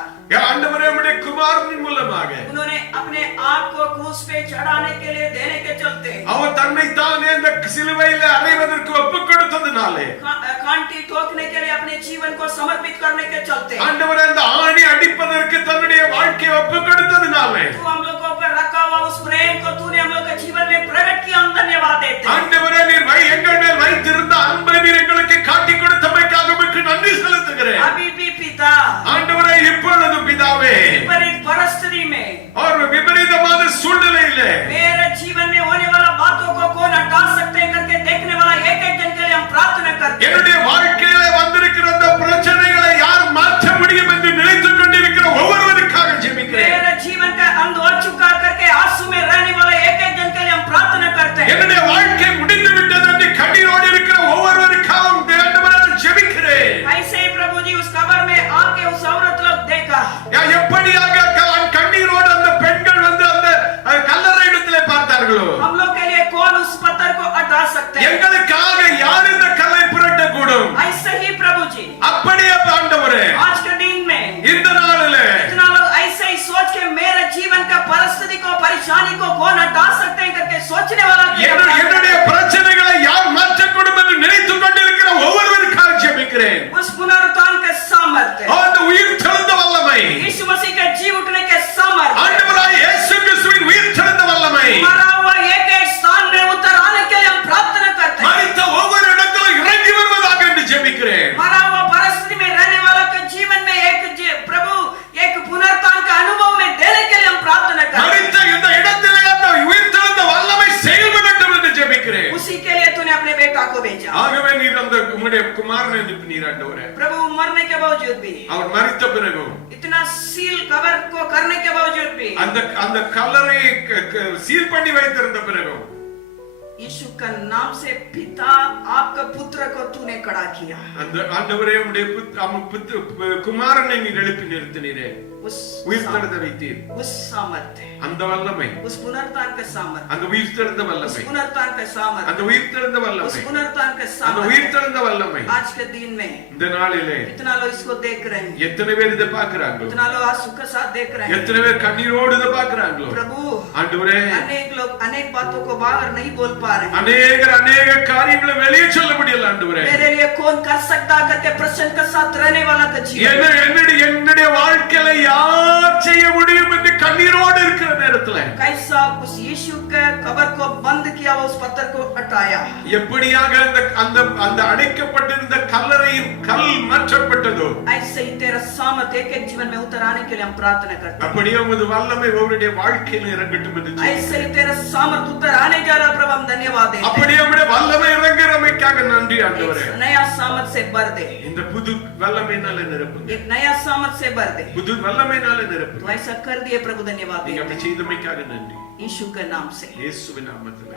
ஆண்டவரே, உம்முடைய குமாரனின் மூலமாக उन्होंने अपने आप को क्रूस पे चढ़ाने के लिए देने के चलते, அவர் தன்னை தானே இந்த சிலுவையில் அறைவதற்கு ஒப்புக் கொடுத்ததினாலே, कांटी ठोकने के लिए अपने जीवन को समर्पित करने के चलते, ஆண்டவரே, அந்த ஆணி அடிப்பதற்கு தன்னுடைய வாழ்க்கையை ஒப்புக் கொடுத்ததினாலே, तू हम लोगों पर रखा हुआ उस प्रेम को तूने हम लोग के जीवन में प्रकट किया। हम धन्यवाद देते हैं। ஆண்டவரே, நீர் எங்கள் மேல் வைத்திருந்த அன்பை நீர் எங்களுக்கு காட்டிக் கொடுத்தமைக்காக உமக்கு நன்றி செலுத்துகிறேன். अभी भी पिता, ஆண்டவரே, இப்பொழுது பிதாவே, विपरीत परिस्थिति में और விபரீதமான சூழ்நிலையிலே मेरे जीवन में होने वाला बातों को कौन हटा सकते हैं करके देखने वाला एक एक जन के लिए हम प्रार्थना करते हैं। என்னுடைய வாழ்க்கையிலே வந்திருக்கிற அந்த பிரச்சனைகளை யார் மாற்ற முடியும் என்று நினைத்துக் கொண்டிருக்கிற ஒவ்வொருவருக்காக ஜெபிக்கிறேன். मेरे जीवन का अंत हो चुका करके आंसू में रहने वाले एक एक जन के लिए हम प्रार्थना करते हैं। என்னுடைய வாழ்க்கை முடிந்து விட்டது என்று கண்ணீரோடு இருக்கிற ஒவ்வொருவருக்காக ஆண்டவரே ஜெபிக்கிறேன். ऐसे ही प्रभु जी उस कब्र में आके उस औरत लोग देखा, எப்படியாக கண்ணீரோடு அந்த பெண்கள் வந்து அந்த கல்லறை இடத்திலே பார்த்தார்களோ, हम लोग के लिए कौन उस पत्थर को हटा सकते हैं? எங்களுக்காக யார் இந்த கல்லை புரட்டக்கூடும்? ऐसे ही प्रभु जी அப்படியே ஆண்டவரே, आज के दिन में இந்த நாளிலே इतना लोग ऐसे ही सोच के मेरे जीवन का परिस्थिति को परेशानी को कौन हटा सकते हैं करके सोचने वाला என்னுடைய பிரச்சனைகளை யார் மாற்றக்கூடும் என்று நினைத்துக் கொண்டிருக்கிற ஒவ்வொருவருக்காக ஜெபிக்கிறேன். उस पुनरुत्थान के अपने बेटा को भेजा। ஆகவே நீர் அந்த உம்முடைய குமாரனை அனுப்பினீர் ஆண்டவரே. प्रभु मरने के बावजूद भी, அவர் மரித்த பிறகும் इतना सील कवर को करने के बावजूद भी, அந்த கல்லறை சீல் பண்ணி வைத்திருந்த பிறகும் यीशु का नाम से पिता आपका पुत्र को तूने खड़ा किया। அந்த ஆண்டவரே உம்முடைய குமாரனை நீர் எழுப்பி நிறுத்தினீரே, உயிர்த்தெழுத வைத்தீர். उस सामर्थ्य, அந்த வல்லமை, उस पुनरुत्थान का सामर्थ्य, அந்த உயிர்த்தெழுந்த उस வல்லமை, पुनरुत्थान का सामर्थ्य, அந்த उயிர்த்தெழுந்த उस வல்லமை, पुनरुत्थान का அந்த सामर्थ्य உயிர்த்தெழுந்த வல்லமை आज के दिन में இந்த நாளிலே इतना लोग इसको देख रहे हैं, எத்தனை பேர் இதை பார்க்கறாங்களோ, इतना लोग आंसू के साथ देख रहे हैं। எத்தனை பேர் கண்ணீரோடு இதை பார்க்கறாங்களோ, प्रभु ஆண்டவரே अनेक लोग अनेक बातों को बाहर नहीं बोल पा रहे हैं। அநேக காரியங்களை வெளியே சொல்ல முடியல ஆண்டவரே. मेरे लिए कौन कर सकता करके प्रश्न के साथ रहने वाला का जीवन, என்னுடைய வாழ்க்கையில யார் செய்ய முடியும் என்று கண்ணீரோடு இருக்கிற நேரத்துல कैसा उस यीशु के कब्र को बंद किया, उस पत्थर को हटाया, எப்படியாக அந்த அடைக்கப்பட்டிருந்த கல்லறையின் கல் மாற்றப்பட்டதோ, ऐसे ही तेरा सामर्थ एक एक जीवन में उतर आने के लिए हम प्रार्थना करते हैं। அப்படியே உமது வல்லமை ஒவ்வொருடைய வாழ்க்கையில் இறங்கட்டும் என்று ऐसे ही तेरा सामर्थ उतर आने जा रहा, प्रभु हम धन्यवाद देते हैं। அப்படியே உம்முடைய வல்லமை இறங்குறமைக்காக நன்றி ஆண்டவரே. एक नया सामर्थ से भर दे, இந்த புது வல்லமையினால நிரப்புங்க, एक नया सामर्थ से भर दे। புது வல்லமையினால நிரப்புங்க. तो ऐसा कर दिए प्रभु, धन्यवाद நீங்க देते அப்படி हैं செய்தமைக்காக நன்றி यीशु के नाम से। இயேசுவின் நாமத்தில்.